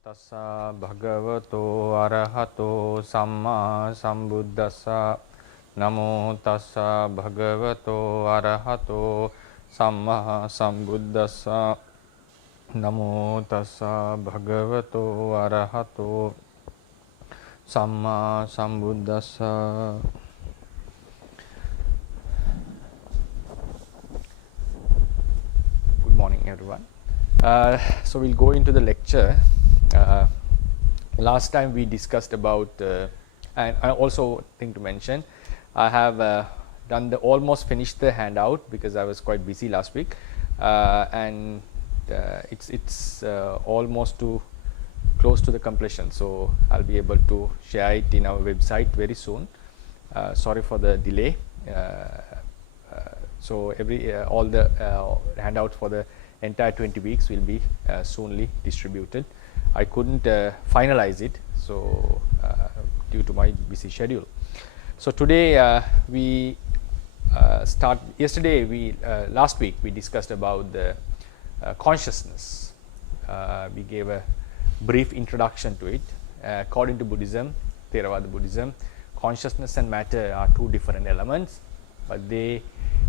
tassa bhagavato arahato samma sambuddhassa. Namo tassa bhagavato arahato samma sambuddhassa. Namo tassa bhagavato arahato samma sambuddhassa. Good morning, everyone. So we'll go into the lecture. Last time we discussed about, and I also think to mention, I have almost finished the handout because I was quite busy last week, and it's almost close to the completion. So I'll be able to share it in our website very soon. Sorry for the delay. So all the handouts for the entire 20 weeks will be soonly distributed. I couldn't finalize it, so due to my busy schedule. So today we start. Last week we discussed about the consciousness. We gave a brief introduction to it. According to Buddhism, Theravada Buddhism, consciousness and matter are two different elements, but they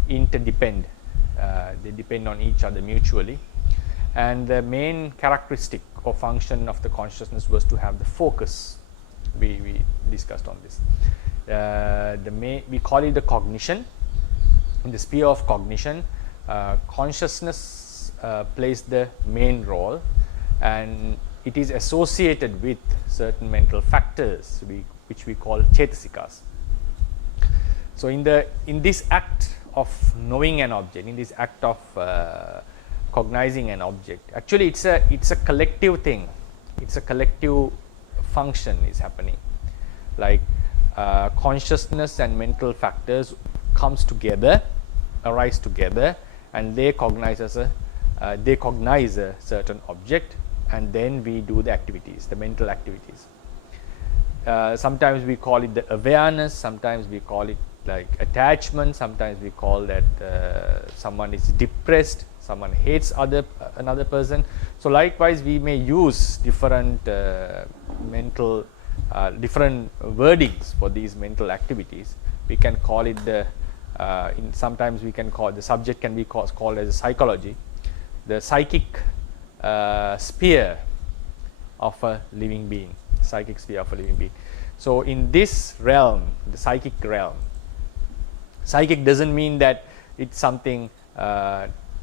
interdepend. They depend on each other mutually, and the main characteristic or function of the consciousness was to have the focus. We discussed on this. We call it the cognition. In the sphere of cognition, consciousness plays the main role, and it is associated with certain mental factors which we call chetasikas. So in this act of knowing an object, in this act of cognizing an object, actually it's a collective thing. It's a collective function is happening. Like consciousness and mental factors arise together, and they cognize a certain object, and then we do the activities, the mental activities. Sometimes we call it the awareness, sometimes we call it like attachment, sometimes we call that someone is depressed, someone hates another person. So likewise we may use different different wordings for these mental activities. We can call it sometimes we can call the subject can be called as a psychology, the psychic sphere of a living being, psychic sphere of a living being. So in this realm, the psychic realm, psychic doesn't mean that it's something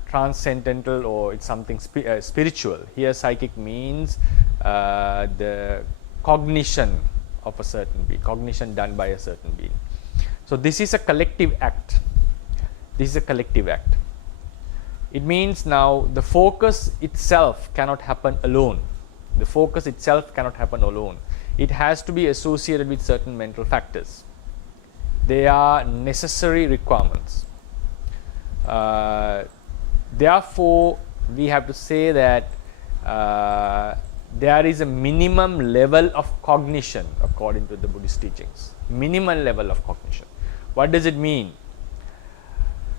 transcendental or it's something spiritual. Here psychic means the cognition of a certain being, cognition done by a certain being. So this is a collective act. This is a collective act. It means now the focus itself cannot happen alone. The focus itself cannot happen alone. It has to be associated with certain mental factors. They are necessary requirements. Therefore, we have to say that there is a minimum level of cognition according to the Buddhist teachings. Minimum level of cognition. What does it mean?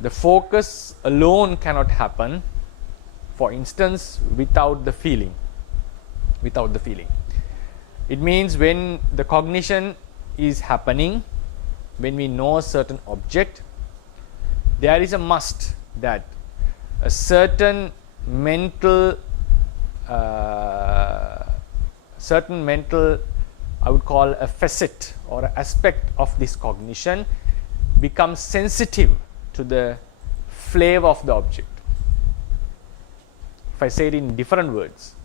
The focus alone cannot happen, for instance, without the feeling. Without the feeling. It means when the cognition is happening, when we know a certain object, there is a must that a certain mental, I would call a facet or an aspect of this cognition becomes sensitive to the flavor of the object. If I say it in different words,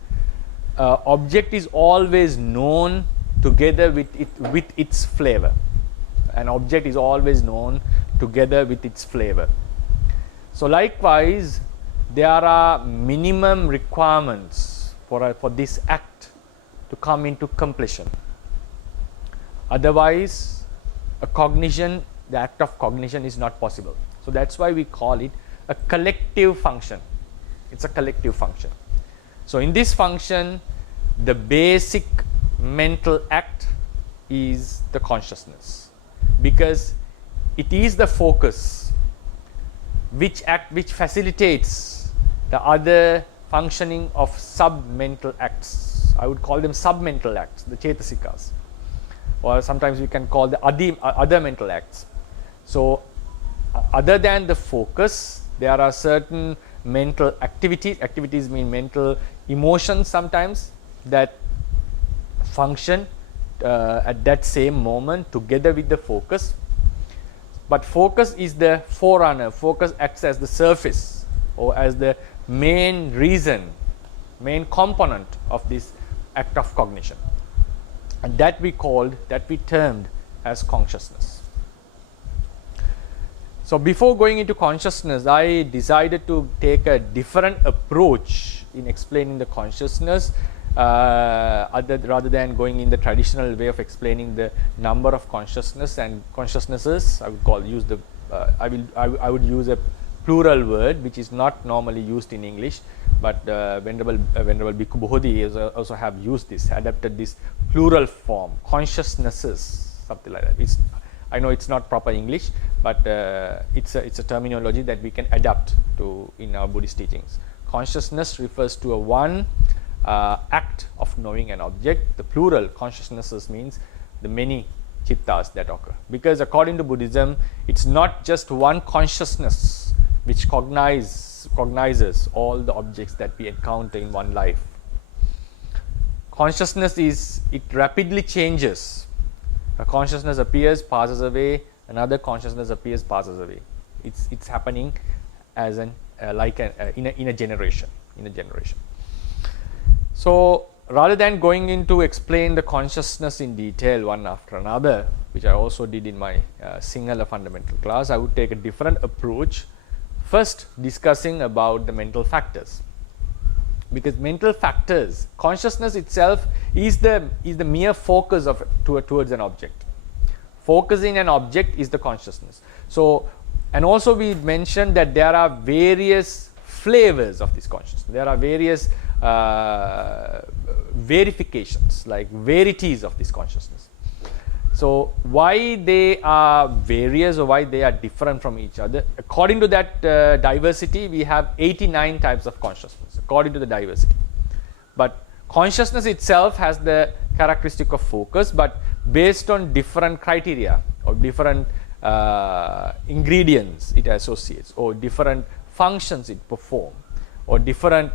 object is always known together with its flavor. An object is always known together with its flavor. So likewise, there are minimum requirements for this act to come into completion. Otherwise, the act of cognition is not possible. So that's why we call it a collective function. It's a collective function. So in this function, the basic mental act is the consciousness, because it is the focus which facilitates the other functioning of sub-mental acts I would call them submental acts, the chetasikas, or sometimes we can call the other mental acts. So other than the focus, there are certain mental activities. Activities mean mental emotions sometimes that function at that same moment together with the focus. But focus is the forerunner. Focus acts as the surface or as the main reason, main component of this act of cognition. And that we termed as consciousness. So before going into consciousness, I decided to take a different approach in explaining the consciousness, rather than going in the traditional way of explaining the number of consciousness and consciousnesses. I would would use a plural word which is not normally used in English, but Venerable Bhikkhu Bodhi also have used this, adapted this plural form, consciousnesses, something like that. I know it's not proper English, but it's a terminology that we can adapt to in our Buddhist teachings. Consciousness refers to a one act of knowing an object. The plural consciousnesses means the many chittas that occur, because according to Buddhism, it's not just one consciousness which cognizes all the objects that we encounter in one life. Consciousness it rapidly changes. A consciousness appears, passes away, another consciousness appears, passes away. It's happening as in a generation. So rather than going into explain the consciousness in detail one after another, which I also did in my Sinhala fundamental class, I would take a different approach. First, discussing about the mental factors, because mental factors, consciousness itself is the mere focus of towards an object. Focusing an object is the consciousness. So, and also we mentioned that there are various flavors of this consciousness. There are various verifications, like verities of this consciousness. So why they are various or why they are different from each other? According to that diversity, we have 89 types of consciousness, according to the diversity. But consciousness itself has the characteristic of focus, but based on different criteria or different ingredients it associates, or different functions it performs, or different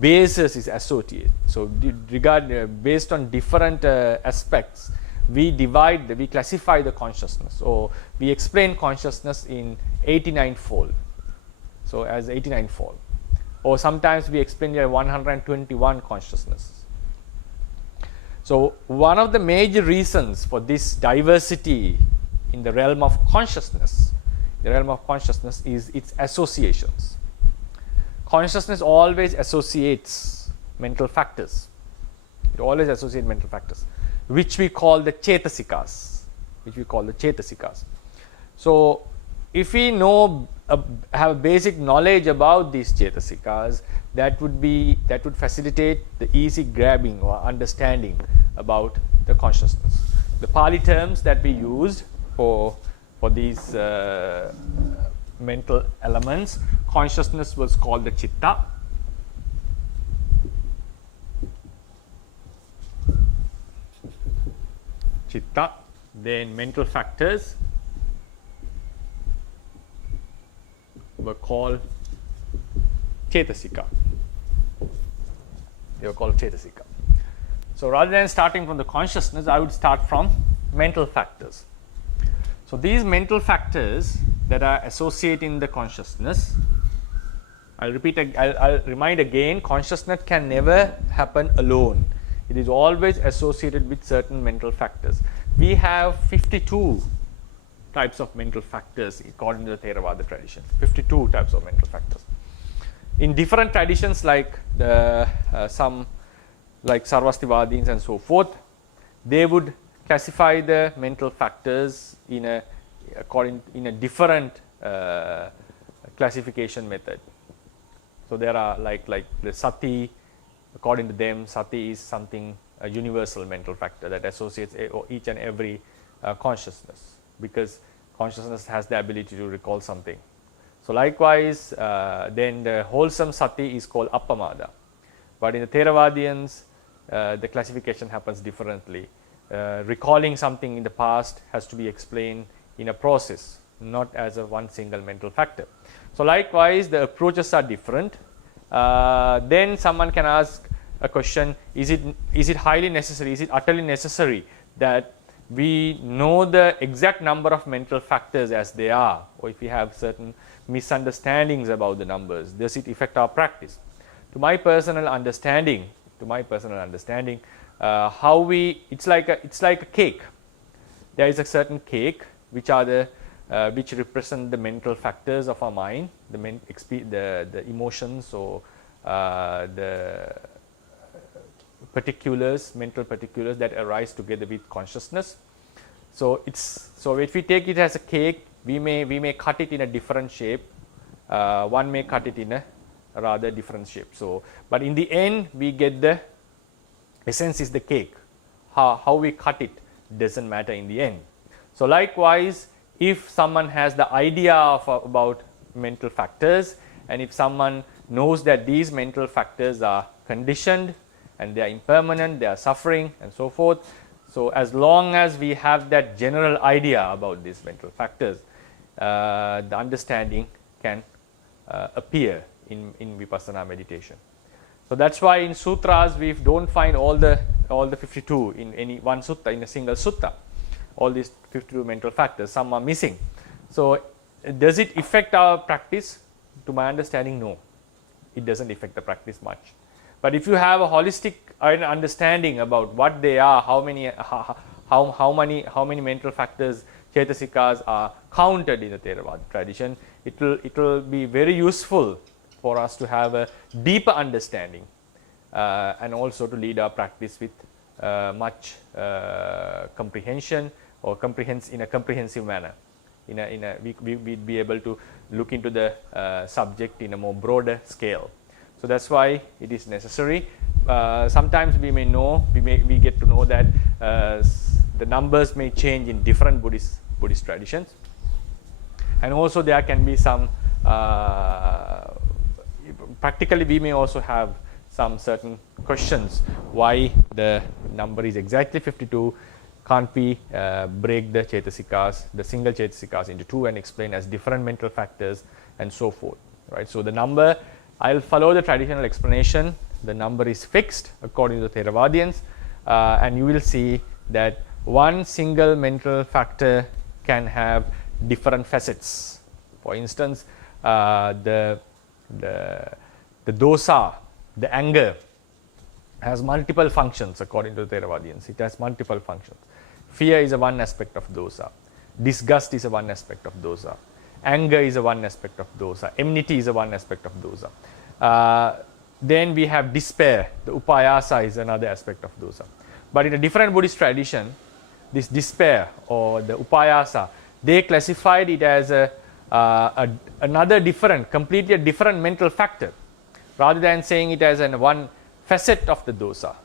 bases is associated. So based on different aspects, we classify the consciousness, or we explain consciousness in 89-fold. So as 89-fold, or sometimes we explain it as 121 consciousnesses. So one of the major reasons for this diversity in the realm of consciousness, is its associations. Consciousness always associates mental factors. It always associates mental factors, which we call the chetasikas. So if we have a basic knowledge about these chetasikas, that would facilitate the easy grabbing or understanding about the consciousness. The Pali terms that we used for these mental elements, consciousness was called the chitta. Then mental factors were called chetasika. So rather than starting from the consciousness, I would start from mental factors. So these mental factors that are associating the consciousness, I'll remind again, consciousness can never happen alone. It is always associated with certain mental factors. We have 52 types of mental factors according to the Theravada tradition. 52 types of mental factors. In different traditions, like some like Sarvastivadins and so forth, they would classify the mental factors in a different classification method. So there are like the sati. According to them, sati is something, a universal mental factor that associates each and every consciousness, because consciousness has the ability to recall something. So likewise, then the wholesome sati is called appamada. But in the Theravadians, the classification happens differently. Recalling something in the past has to be explained in a process, not as a one single mental factor. So likewise, the approaches are different. Then someone can ask a question, is it highly necessary, is it utterly necessary that we know the exact number of mental factors as they are, or if we have certain misunderstandings about the numbers, does it affect our practice? To my personal understanding, how we, it's like a cake. There is a certain cake which are the which represent the mental factors of our mind, the emotions, or the particulars, mental particulars that arise together with consciousness. So if we take it as a cake, we may cut it in a different shape. One may cut it in a rather different shape. So, but in the end, we get the essence is the cake. How we cut it doesn't matter in the end. So likewise, if someone has the idea about mental factors, and if someone knows that these mental factors are conditioned and they are impermanent, they are suffering and so forth, so as long as we have that general idea about these mental factors, the understanding can appear in vipassana meditation. So that's why in sutras we don't find all the 52 in any one sutta, in a single sutta. All these 52 mental factors, some are missing. So does it affect our practice? To my understanding, no. It doesn't affect the practice much. But if you have a holistic understanding about what they are, how many mental factors, cetasikas are counted in the Theravada tradition, it will be very useful for us to have a deeper understanding and also to lead our practice with much comprehension, or in a comprehensive manner. We'd be able to look into the subject in a more broader scale. So that's why it is necessary. Sometimes we get to know that the numbers may change in different Buddhist traditions, and also there can be some practically we may also have some certain questions why the number is exactly 52. Can't we break the cetasikas, the single cetasikas, into two and explain as different mental factors and so forth, right? So the number, I'll follow the traditional explanation. The number is fixed according to the Theravadians, and you will see that one single mental factor can have different facets. For instance, the dosa, the anger, has multiple functions according to the Theravadians. It has multiple functions. Fear is a one aspect of dosa. Disgust is a one aspect of dosa. Anger is a one aspect of dosa. Enmity is a one aspect of dosa. Then we have despair. The upayasa is another aspect of dosa. But in a different Buddhist tradition, this despair or the upayasa, they classified it as another different, completely a different mental factor, rather than saying it as one facet of the dosa,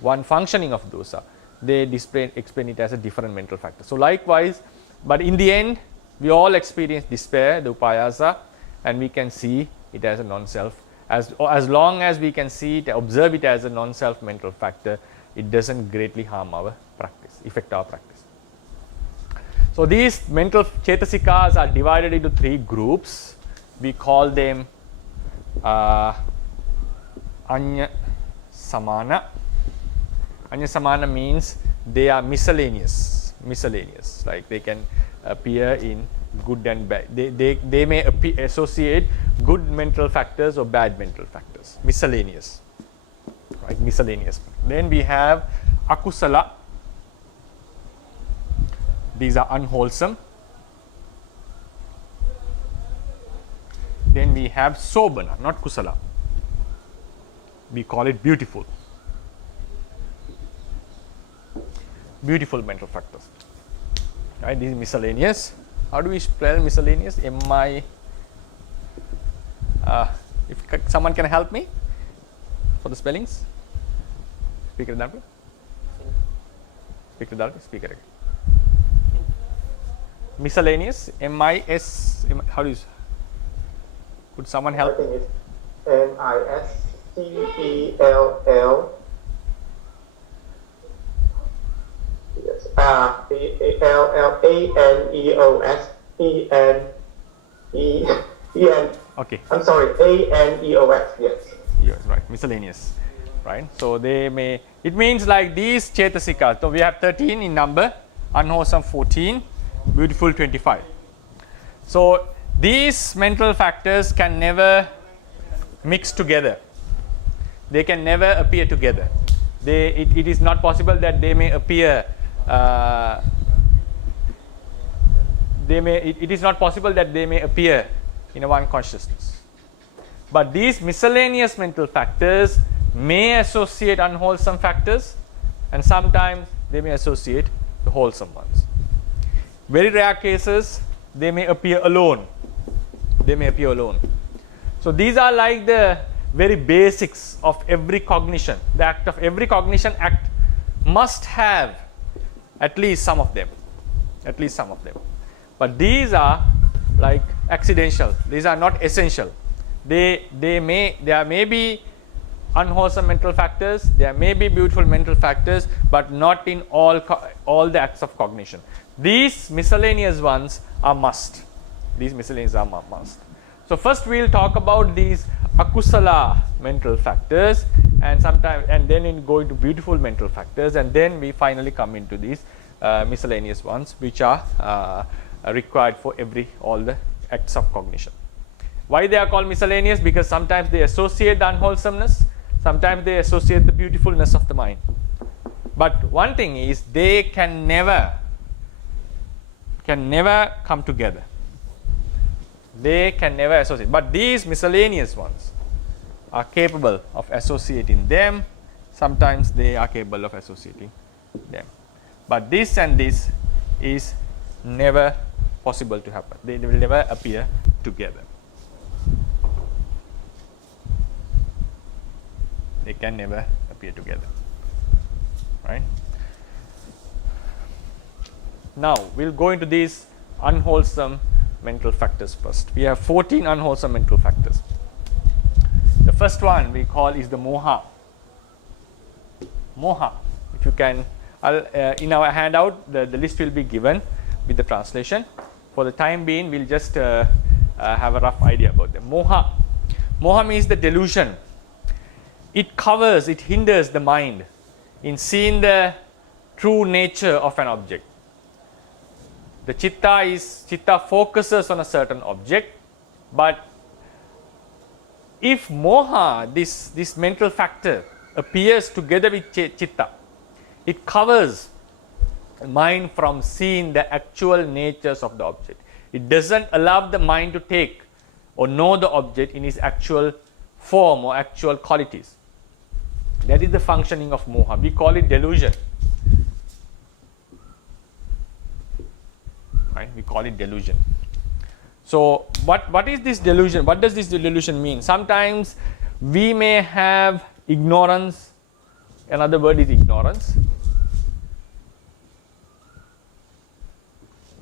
one functioning of dosa. They explain it as a different mental factor. So likewise, but in the end, we all experience despair, the upayasa, and we can see it as a non-self. As long as we can see it, observe it as a non-self mental factor, it doesn't greatly harm our practice, affect our practice. So these mental cetasikas are divided into three groups. We call them Anya Samana. Anya Samana means they are miscellaneous, like they can appear in good and bad. They may associate good mental factors or bad mental factors, miscellaneous, right? Miscellaneous. Then we have akusala. These are unwholesome. Then we have sobana, not kusala. We call it beautiful. Beautiful mental factors. Right? These miscellaneous. How do we spell miscellaneous? M-I. If someone can help me for the spellings. Speaker Dhamma. Speaker Dhamma. Speaker again. Miscellaneous. M-I-S. How do you? Could someone help? I think it's M-I-S-C-E-L-L Aneos. Okay. I'm sorry, Aneos. Yes. Yes, right. Miscellaneous, right? So they may. It means like these Chetasika. So we have 13 in number, unwholesome 14, beautiful 25. So these mental factors can never mix together. They can never appear together. It is not possible that they may appear. It is not possible that they may appear in a one consciousness. But these miscellaneous mental factors may associate unwholesome factors, and sometimes they may associate the wholesome ones. Very rare cases, they may appear alone. They may appear alone. So these are like the very basics of every cognition. The act of every cognition act must have at least some of them. At least some of them. But these are like accidental. These are not essential. There may be unwholesome mental factors. There may be beautiful mental factors, but not in all the acts of cognition. These miscellaneous ones are must. These miscellaneous are must. So first we'll talk about these akusala mental factors, and then go into beautiful mental factors, and then we finally come into these miscellaneous ones, which are required for all the acts of cognition. Why they are called miscellaneous? Because sometimes they associate the unwholesomeness, sometimes they associate the beautifulness of the mind. But one thing is, they can never come together. They can never associate. But these miscellaneous ones are capable of associating them. Sometimes they are capable of associating them. But this and this is never possible to happen. They will never appear together. They can never appear together. Right? Now we'll go into these unwholesome mental factors first. We have 14 unwholesome mental factors. The first one we call is the moha. Moha. If you can, in our handout, the list will be given with the translation. For the time being, we'll just have a rough idea about them. Moha. Moha means the delusion. It hinders the mind in seeing the true nature of an object. The chitta focuses on a certain object, but if moha, this mental factor, appears together with chitta, it covers the mind from seeing the actual natures of the object. It doesn't allow the mind to take or know the object in its actual form or actual qualities. That is the functioning of moha. We call it delusion. Right? We call it delusion. So what is this delusion? What does this delusion mean? Sometimes we may have ignorance. Another word is ignorance.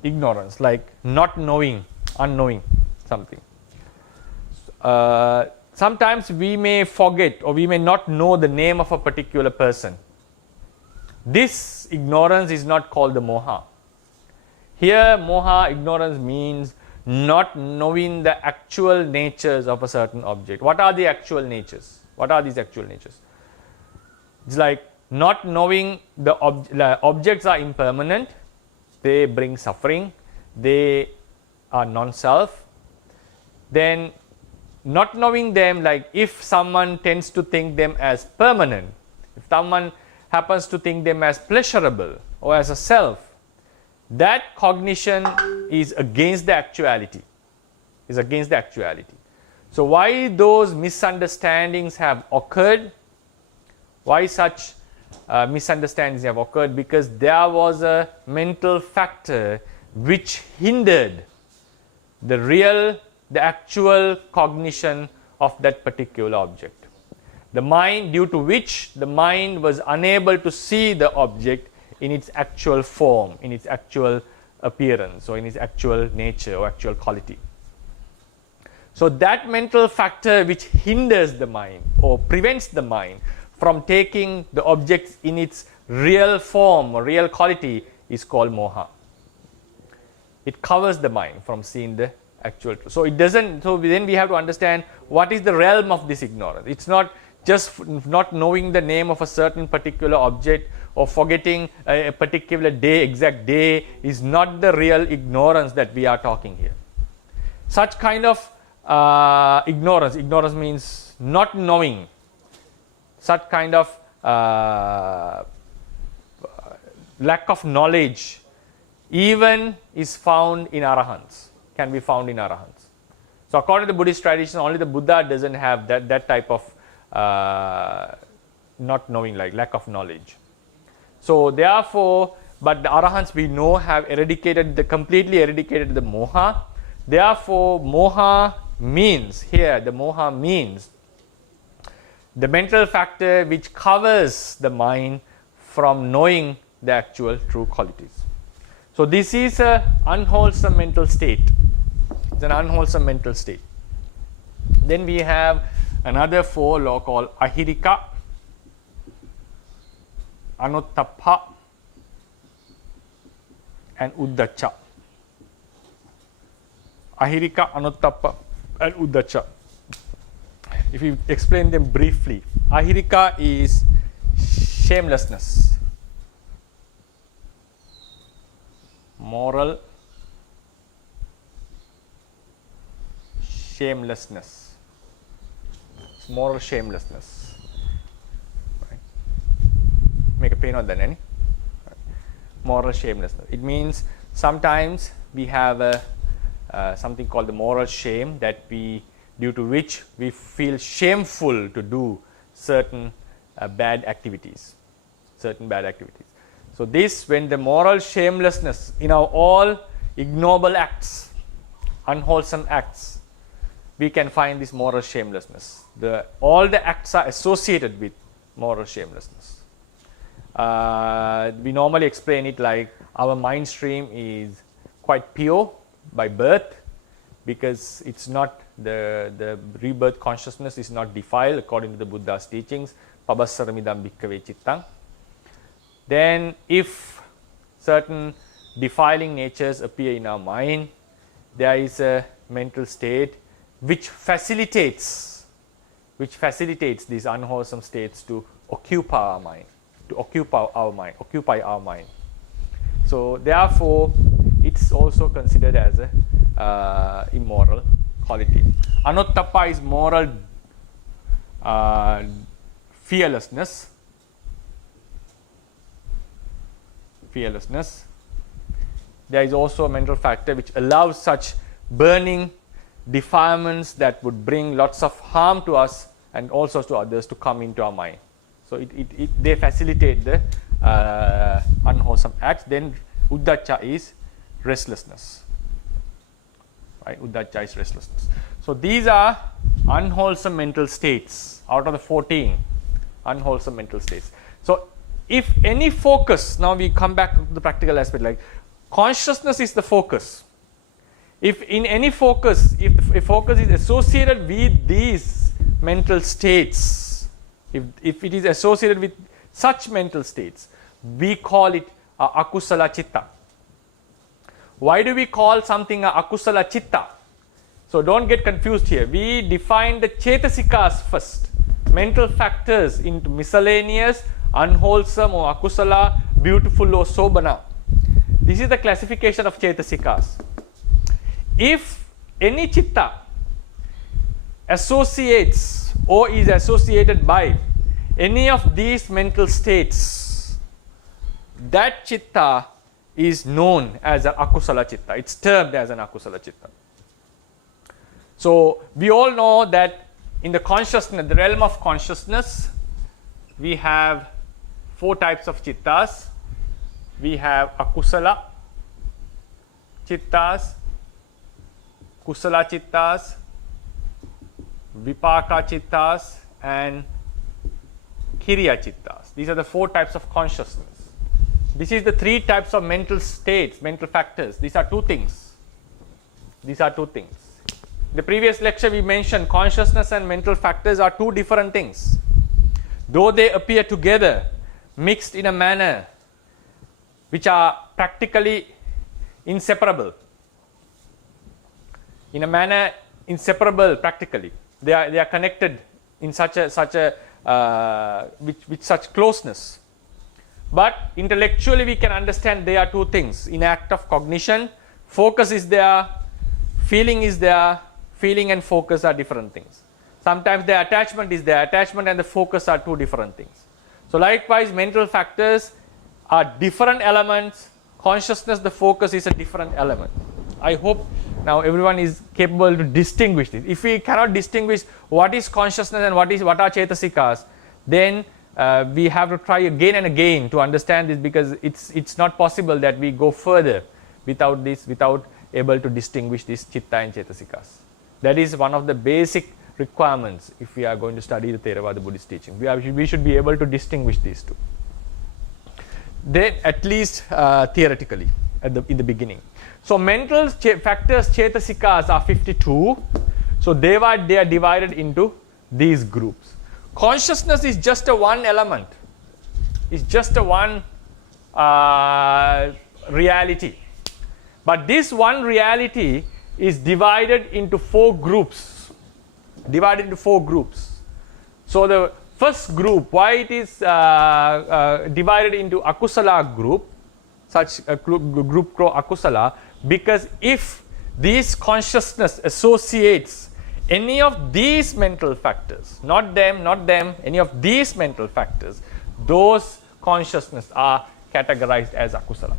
Ignorance, like not knowing, unknowing something. Sometimes we may forget or we may not know the name of a particular person. This ignorance is not called the moha. Here, moha, ignorance, means not knowing the actual natures of a certain object. What are the actual natures? What are these actual natures? It's like not knowing the objects are impermanent, they bring suffering, they are non-self. Then not knowing them, like if someone tends to think them as permanent, if someone happens to think them as pleasurable or as a self, that cognition is against the actuality. Is against the actuality. So why those misunderstandings have occurred? Why such misunderstandings have occurred? Because there was a mental factor which hindered the actual cognition of that particular object. The mind, due to which the mind was unable to see the object in its actual form, in its actual appearance, or in its actual nature or actual quality. So that mental factor which hinders the mind or prevents the mind from taking the objects in its real form or real quality is called moha. It covers the mind from seeing the actual truth. So it doesn't, so then we have to understand what is the realm of this ignorance. It's not just not knowing the name of a certain particular object or forgetting a particular day, exact day, is not the real ignorance that we are talking here. Such kind of ignorance means not knowing, such kind of lack of knowledge even is found in arahants, can be found in arahants. So according to the Buddhist tradition, only the Buddha doesn't have that type of not knowing, like lack of knowledge. So therefore, but the arahants we know have completely eradicated the moha. Therefore, moha means, here the moha means the mental factor which covers the mind from knowing the actual true qualities. So this is an unwholesome mental state. It's an unwholesome mental state. Then we have another 4 law called ahirika, anuttappa, and uddacca. Ahirika, anuttappa, and uddacca. If we explain them briefly, ahirika is shamelessness, moral shamelessness, moral shamelessness. Right. Make a pain on that, any? Right. Moral shamelessness. It means sometimes we have something called the moral shame, that due to which we feel shameful to do certain bad activities. So this, when the moral shamelessness in our all ignoble acts, unwholesome acts, we can find this moral shamelessness. All the acts are associated with moral shamelessness. We normally explain it like our mind stream is quite pure by birth, because it's not the rebirth consciousness is not defiled according to the Buddha's teachings. Pabassaramidam bhikkhave cittang. Then if certain defiling natures appear in our mind, there is a mental state which facilitates these unwholesome states to occupy our mind. So therefore, it's also considered as a immoral quality. Anuttappa is moral fearlessness. There is also a mental factor which allows such burning defilements that would bring lots of harm to us and also to others to come into our mind. So they facilitate the unwholesome acts. Then uddacca is restlessness. Right? Uddacca is restlessness. So these are unwholesome mental states out of the 14 unwholesome mental states. So if any focus, now we come back to the practical aspect, like consciousness is the focus. If in any focus, if focus is associated with these mental states, if it is associated with such mental states, we call it akusala chitta. Why do we call something akusala chitta? So don't get confused here. We define the chetasikas first, mental factors into miscellaneous, unwholesome or akusala, beautiful or sobana. This is the classification of chetasikas. If any chitta associates or is associated by any of these mental states, that chitta is known as an akusala chitta. It's termed as an akusala chitta. So we all know that in the consciousness, the realm of consciousness, we have 4 types of chittas. We have akusala chittas, kusala chittas, vipaka chittas, and kiriya chittas. These are the 4 types of consciousness. This is the 3 types of mental states, mental factors. These are 2 things. In the previous lecture we mentioned consciousness and mental factors are 2 different things. Though they appear together, mixed in a manner which are practically inseparable. In a manner inseparable practically. They are connected in such a with such closeness. But intellectually we can understand they are two things. In act of cognition, focus is there, feeling is there. Feeling and focus are different things. Sometimes the attachment is there. Attachment and the focus are two different things. So likewise, mental factors are different elements. Consciousness, the focus is a different element. I hope now everyone is capable to distinguish this. If we cannot distinguish what is consciousness and what are cetasikas, then we have to try again and again to understand this, because it's not possible that we go further without able to distinguish this chitta and cetasikas. That is one of the basic requirements if we are going to study the Theravada Buddhist teaching. We should be able to distinguish these two. Then at least theoretically in the beginning. So mental factors, cetasikas, are 52. So they are divided into these groups. Consciousness is just a one element. It's just a one reality. But this one reality is divided into 4 groups. So the first group, why it is divided into akusala group, such a group called akusala, because if this consciousness associates any of these mental factors, not them, any of these mental factors, those consciousness are categorized as akusala.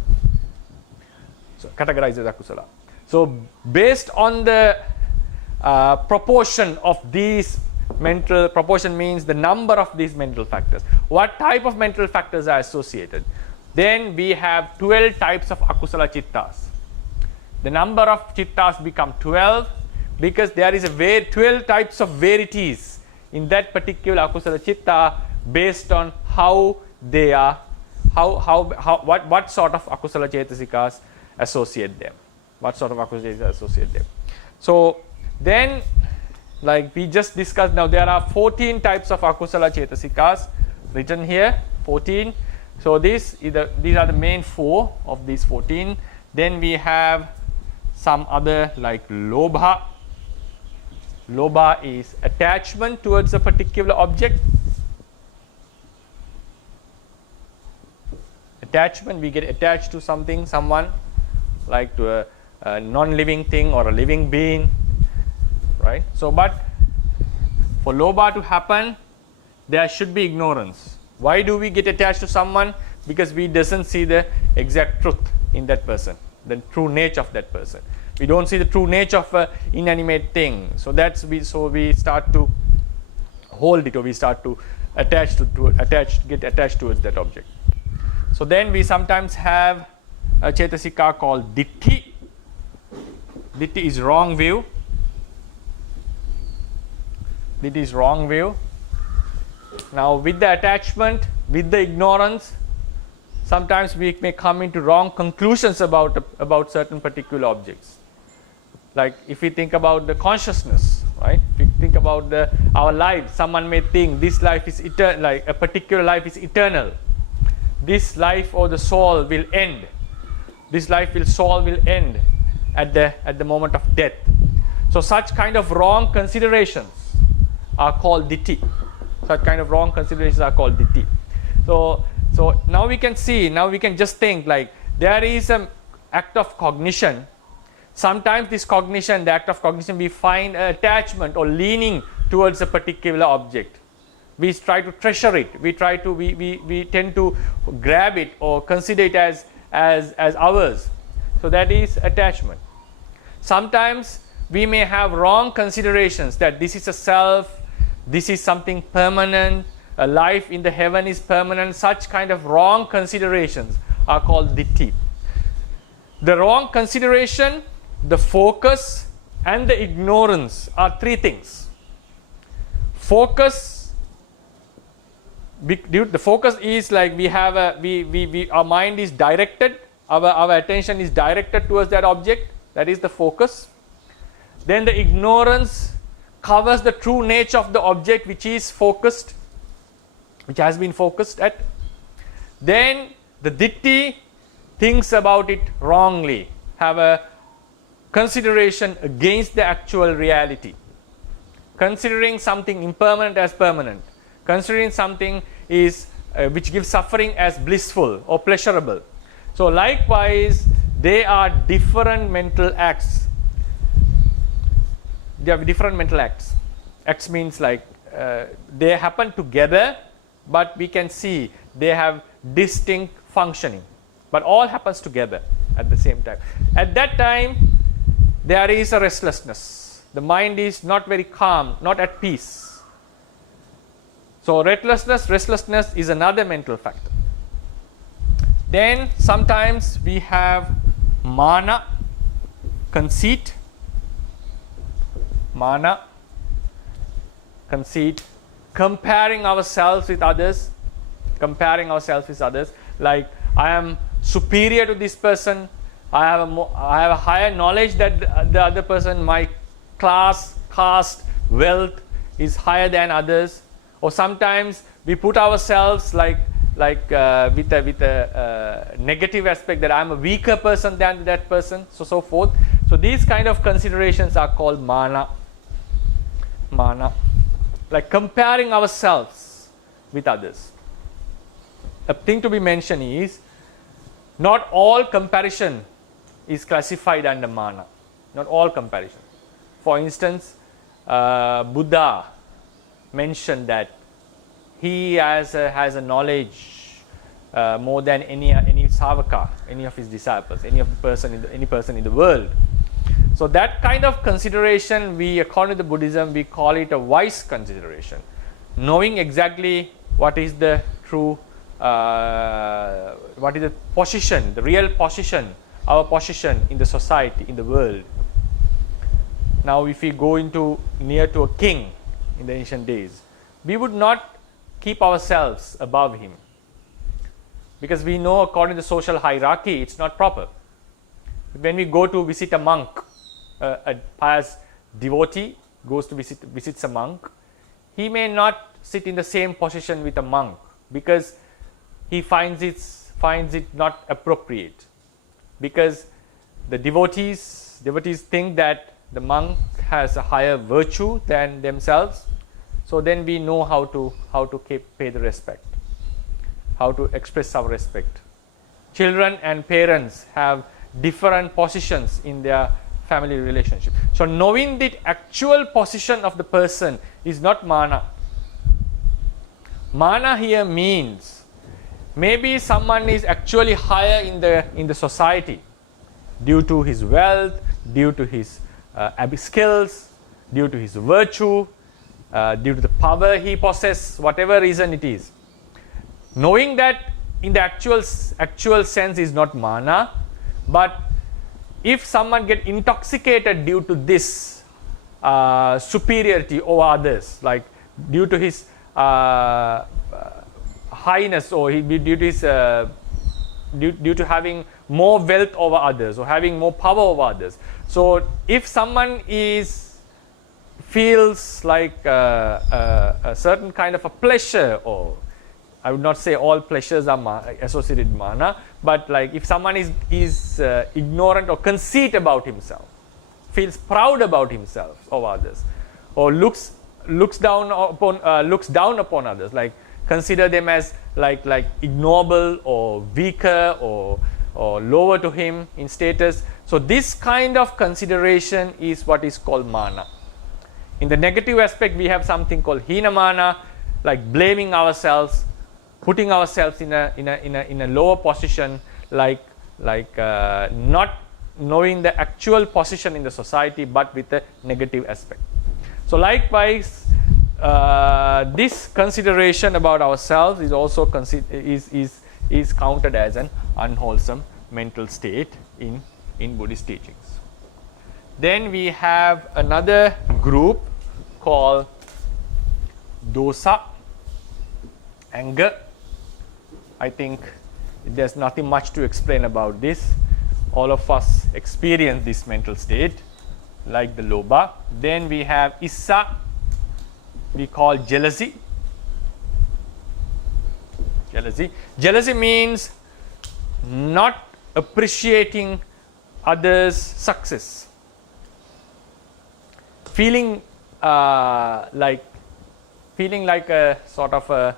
So based on the proportion of these mental, proportion means the number of these mental factors, what type of mental factors are associated, then we have 12 types of akusala chittas. The number of chittas become 12 because there is 12 types of verities in that particular akusala chitta based on how they are, what sort of akusala cetasikas associate them. So then, like we just discussed, now there are 14 types of akusala cetasikas written here, 14. So these are the main 4 of these 14. Then we have some other like lobha. Lobha is attachment towards a particular object. Attachment, we get attached to something, someone, like to a non-living thing or a living being, right? So, but for lobha to happen, there should be ignorance. Why do we get attached to someone? Because we doesn't see the exact truth in that person, the true nature of that person. We don't see the true nature of an inanimate thing. So we start to hold it, or we start to get attached towards that object. So then we sometimes have a cetasika called ditthi. Ditthi is wrong view. Ditthi is wrong view. Now with the attachment, with the ignorance, sometimes we may come into wrong conclusions about certain particular objects. Like if we think about the consciousness, right? If we think about our life, someone may think this life is eternal, like a particular life is eternal. This life or the soul will end. This soul will end at the moment of death. So such kind of wrong considerations are called ditthi. So now we can see, now we can just think like there is an act of cognition. Sometimes this cognition, the act of cognition, we find attachment or leaning towards a particular object. We try to treasure it. We tend to grab it or consider it as ours. So that is attachment. Sometimes we may have wrong considerations that this is a self, this is something permanent, a life in the heaven is permanent. Such kind of wrong considerations are called ditthi. The wrong consideration, the focus, and the ignorance are 3 things. Focus, the focus is like we have our mind is directed, our attention is directed towards that object. That is the focus. Then the ignorance covers the true nature of the object which is focused, which has been focused at. Then the ditthi thinks about it wrongly, have a consideration against the actual reality, considering something impermanent as permanent, considering something is which gives suffering as blissful or pleasurable. So likewise, they are different mental acts. They have different mental acts. Acts means like they happen together, but we can see they have distinct functioning, but all happens together at the same time. At that time, there is a restlessness. The mind is not very calm, not at peace. So restlessness is another mental factor. Then sometimes we have mana, conceit. Mana, conceit, comparing ourselves with others, like I am superior to this person, I have a higher knowledge that the other person, my class, caste, wealth is higher than others. Or sometimes we put ourselves with a negative aspect, that I am a weaker person than that person, so forth. So these kind of considerations are called mana. Like comparing ourselves with others. A thing to be mentioned is, not all comparison is classified under mana. Not all comparison. For instance, Buddha mentioned that he has a knowledge more than any savaka, any of his disciples, any person in the world. So that kind of consideration, according to Buddhism, we call it a wise consideration. Knowing exactly what is the true, what is the position, the real position, our position in the society, in the world. Now if we go near to a king in the ancient days, we would not keep ourselves above him, because we know according to social hierarchy it's not proper. When we go to visit a monk, a pious devotee goes to visits a monk, he may not sit in the same position with a monk, because he finds it not appropriate, because the devotees think that the monk has a higher virtue than themselves. So then we know how to pay the respect, how to express our respect. Children and parents have different positions in their family relationship. So knowing the actual position of the person is not mana. Mana here means maybe someone is actually higher in the society due to his wealth, due to his skills, due to his virtue, due to the power he possesses, whatever reason it is. Knowing that in the actual sense is not mana, but if someone get intoxicated due to this superiority over others, like due to his highness, or due to having more wealth over others, or having more power over others. So if someone feels like a certain kind of a pleasure, or I would not say all pleasures are associated with mana, but like if someone is ignorant or conceit about himself, feels proud about himself over others, or looks down upon others, like consider them as like ignoble or weaker or lower to him in status. So this kind of consideration is what is called mana. In the negative aspect, we have something called hina-mana, like blaming ourselves, putting ourselves in a lower position, like not knowing the actual position in the society, but with a negative aspect. So likewise, this consideration about ourselves is also is counted as an unwholesome mental state in Buddhist teachings. Then we have another group called dosa, anger. I think there's nothing much to explain about this. All of us experience this mental state, like the lobha. Then we have issa, we call jealousy. Jealousy means not appreciating others' success, feeling like a sort of a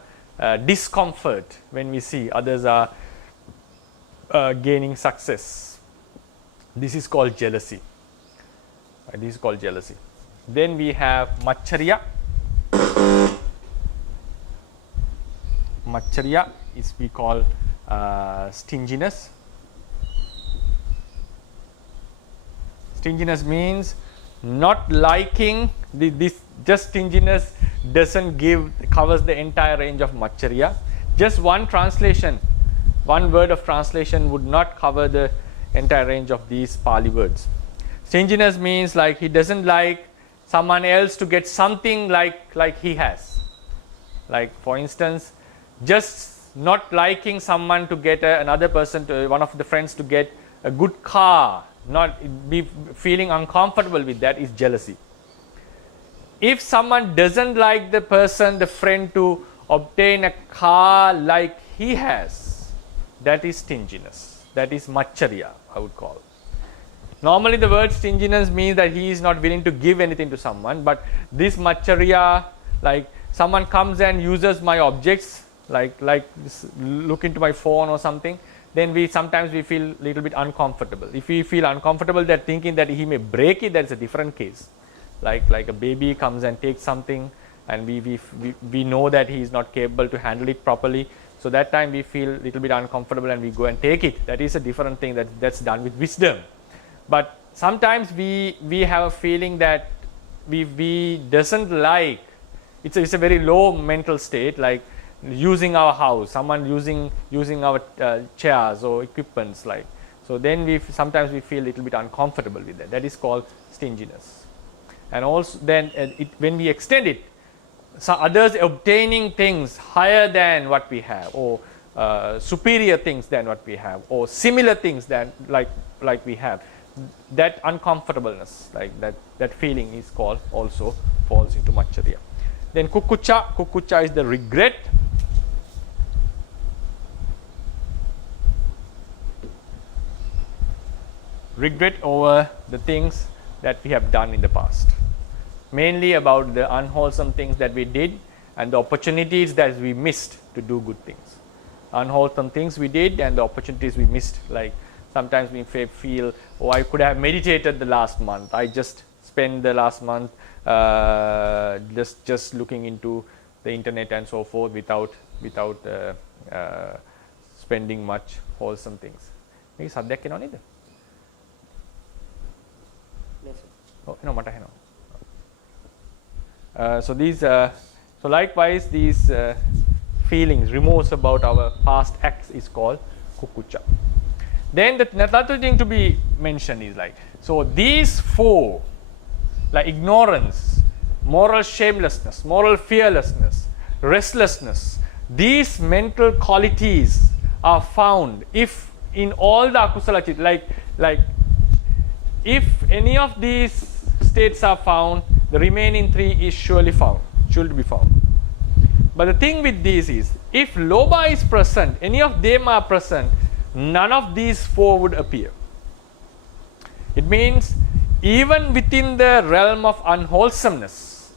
discomfort when we see others are gaining success. This is called jealousy. This is called jealousy. Then we have Maccharya. Maccharya is we call stinginess. Stinginess means not liking this. Just stinginess doesn't covers the entire range of Maccharya. Just one translation, one word of translation would not cover the entire range of these Pali words. Stinginess means like he doesn't like someone else to get something like he has. Like for instance, just not liking someone to get another person, to one of the friends to get a good car, not be feeling uncomfortable with that is jealousy. If someone doesn't like the person, the friend, to obtain a car like he has, that is stinginess. That is Maccharya, I would call. Normally the word stinginess means that he is not willing to give anything to someone, but this Maccharya, like someone comes and uses my objects, like look into my phone or something, then sometimes we feel a little bit uncomfortable. If we feel uncomfortable that thinking that he may break it, that's a different case. Like a baby comes and takes something and we know that he is not capable to handle it properly. So that time we feel a little bit uncomfortable and we go and take it. That is a different thing, that's done with wisdom. But sometimes we have a feeling that we doesn't like, it's a very low mental state, like using our house, someone using our chairs or equipments, like. So then sometimes we feel a little bit uncomfortable with that. That is called stinginess. And also then when we extend it, so others obtaining things higher than what we have, or superior things than what we have, or similar things than like we have, that uncomfortableness, like that feeling is called, also falls into Maccharya. Then Kukucha is the regret. Regret over the things that we have done in the past, mainly about the unwholesome things that we did and the opportunities that we missed to do good things. Unwholesome things we did and the opportunities we missed, like sometimes we feel, oh, I could have meditated the last month, I just spent the last month just looking into the internet and so forth without spending much wholesome things. Maybe saddyak enawa neda? Oh, no, mata enawa. So likewise these feelings, remorse about our past acts is called Kukucha. Then the another thing to be mentioned is like, so these four, like ignorance, moral shamelessness, moral fearlessness, restlessness, these mental qualities are found if in all the akusala chitta, like if any of these states are found, the remaining three is surely to be found. But the thing with these is, if lobha is present, any of them are present, none of these four would appear. It means even within the realm of unwholesomeness,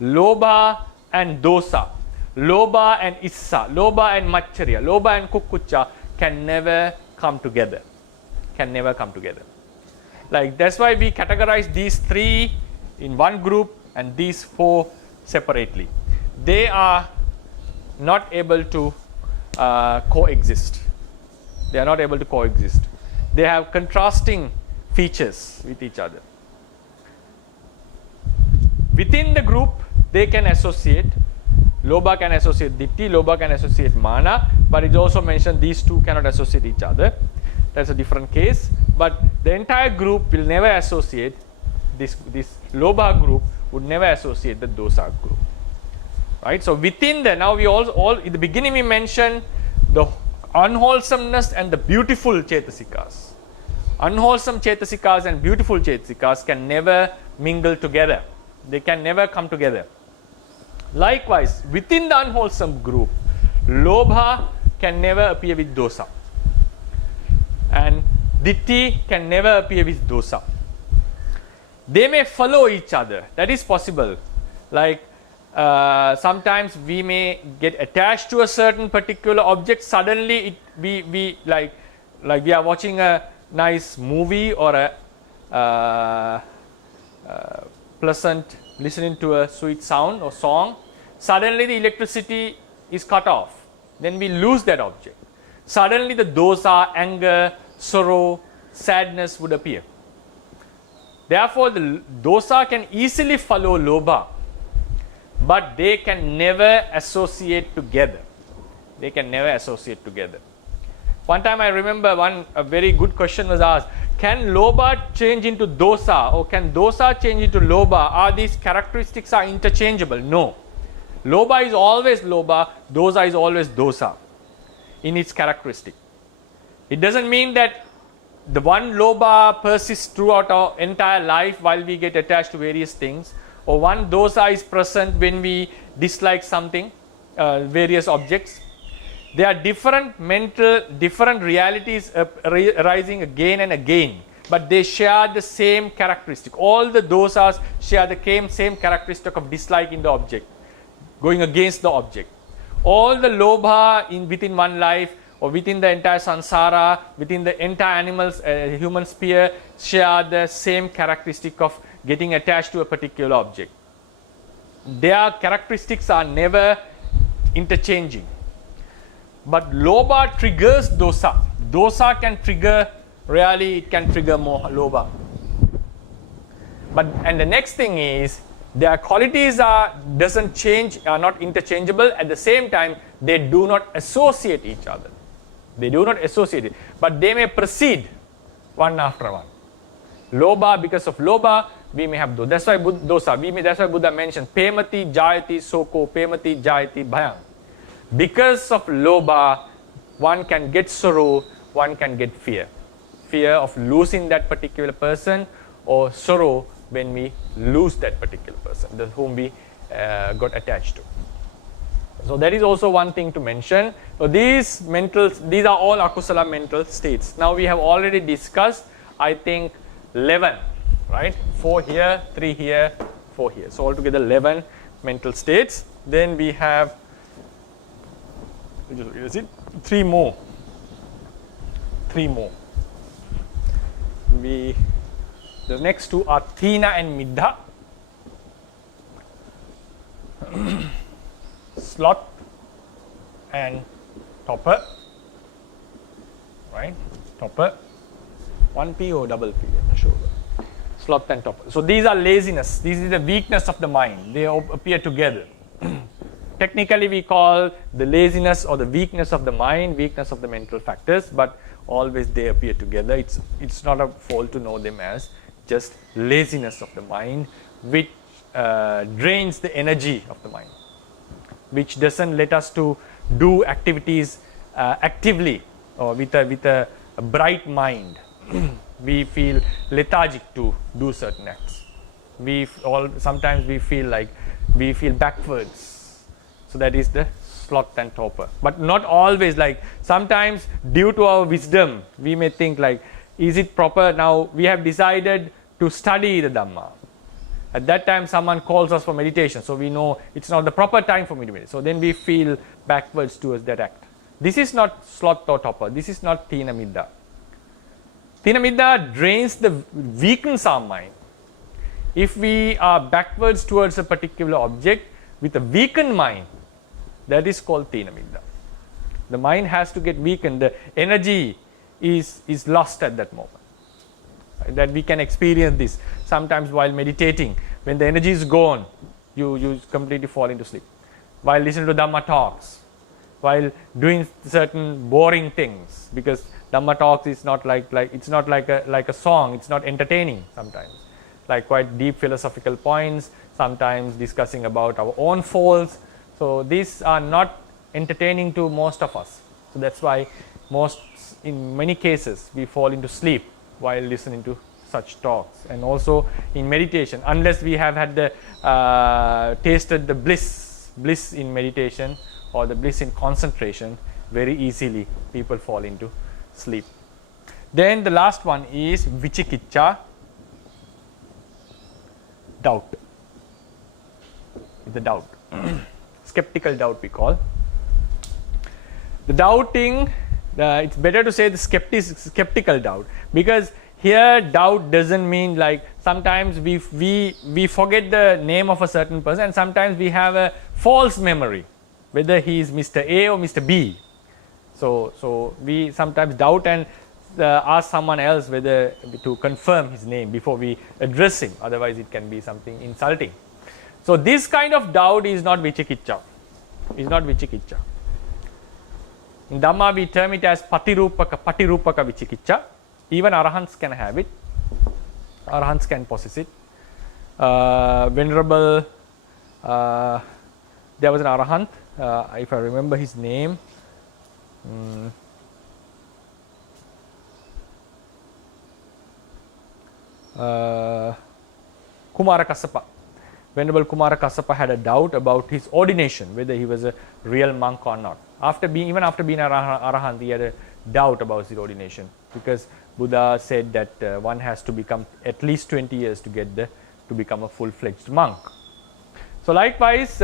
lobha and dosa, lobha and issa, lobha and maccharya, lobha and kukucha can never come together. Like that's why we categorize these three in one group and these four separately. They are not able to coexist. They have contrasting features with each other. Within the group, they can associate. Lobha can associate ditti, lobha can associate mana, but it's also mentioned these two cannot associate each other. That's a different case. But the entire group will never associate, this lobha group would never associate the dosa group. Right? So within the, now we all in the beginning we mentioned the unwholesomeness and the beautiful chetasikas. Unwholesome chetasikas and beautiful chetasikas can never mingle together. They can never come together. Likewise, within the unwholesome group, lobha can never appear with dosa. And ditti can never appear with dosa. They may follow each other. That is possible. Like sometimes we may get attached to a certain particular object. Suddenly we like we are watching a nice movie or a pleasant, listening to a sweet sound or song. Suddenly the electricity is cut off. Then we lose that object. Suddenly the dosa, anger, sorrow, sadness would appear. Therefore, the dosa can easily follow lobha, but they can never associate together. They can never associate together. One time I remember a very good question was asked, can lobha change into dosa or can dosa change into lobha? Are these characteristics are interchangeable? No. Lobha is always lobha, dosa is always dosa in its characteristic. It doesn't mean that the one lobha persists throughout our entire life while we get attached to various things, or one dosa is present when we dislike something, various objects. There are different realities arising again and again, but they share the same characteristic. All the dosas share the same characteristic of disliking the object, going against the object. All the lobha within one life or within the entire samsara, within the entire animals, human sphere, share the same characteristic of getting attached to a particular object. Their characteristics are never interchanging. But lobha triggers dosa. Dosa can trigger, really it can trigger more lobha. And the next thing is, their qualities are not interchangeable. At the same time, they do not associate each other. They do not associate it, but they may proceed one after one. Lobha, because of lobha, we may have dosa. That's why dosa. That's why Buddha mentioned pemati jayati soko, pemati jayati bhayam. Because of lobha, one can get sorrow, one can get fear. Fear of losing that particular person, or sorrow when we lose that particular person, whom we got attached to. So that is also one thing to mention. So these are all akusala mental states. Now we have already discussed, I think, 11, right? 4 here, 3 here, 4 here. So altogether 11 mental states. Then we have 3 more. 3 more. The next 2 are thina and middha. Sloth and topper, right? Topper, 1P or double P, I'm not sure. Sloth and topper. So these are laziness. This is the weakness of the mind. They appear together. Technically, we call the laziness or the weakness of the mind, weakness of the mental factors, but always they appear together. It's not a fault to know them as just laziness of the mind, which drains the energy of the mind, which doesn't let us to do activities actively or with a bright mind. We feel lethargic to do certain acts. Sometimes we feel backwards. So that is the sloth and torpor. But not always. Like sometimes, due to our wisdom, we may think like, is it proper now? We have decided to study the Dhamma. At that time, someone calls us for meditation, so we know it's not the proper time for me to meditate. So then we feel backwards towards that act. This is not sloth or torpor. This is not thina middha. Thina middha weakens our mind. If we are backwards towards a particular object with a weakened mind, that is called thina middha. The mind has to get weakened. The energy is lost at that moment. That we can experience this sometimes while meditating. When the energy is gone, you completely fall into sleep. While listening to Dhamma talks, while doing certain boring things, because Dhamma talks is not like a song. It's not entertaining sometimes. Like quite deep philosophical points. Sometimes discussing about our own faults. So these are not entertaining to most of us. So that's why in many cases, we fall into sleep while listening to such talks. And also in meditation, unless we have had tasted the bliss in meditation or the bliss in concentration, very easily people fall into sleep. Then the last one is vichikiccha, doubt. The doubt, skeptical doubt we call. The doubting, it's better to say the skeptical doubt, because here doubt doesn't mean like sometimes we forget the name of a certain person, and sometimes we have a false memory whether he is Mr. A or Mr. B. So we sometimes doubt and ask someone else whether to confirm his name before we address him, otherwise it can be something insulting. So this kind of doubt is not vichikiccha. Is not vichikiccha. In Dhamma we term it as patirupaka vichikiccha. Even arahants can have it. Arahants can possess it. Venerable, there was an arahant, if I remember his name. Kumara Kassapa. Venerable Kumara Kassapa had a doubt about his ordination, whether he was a real monk or not. Even after being an arahant, he had a doubt about his ordination, because Buddha said that one has to become at least 20 years to become a full-fledged monk. So likewise,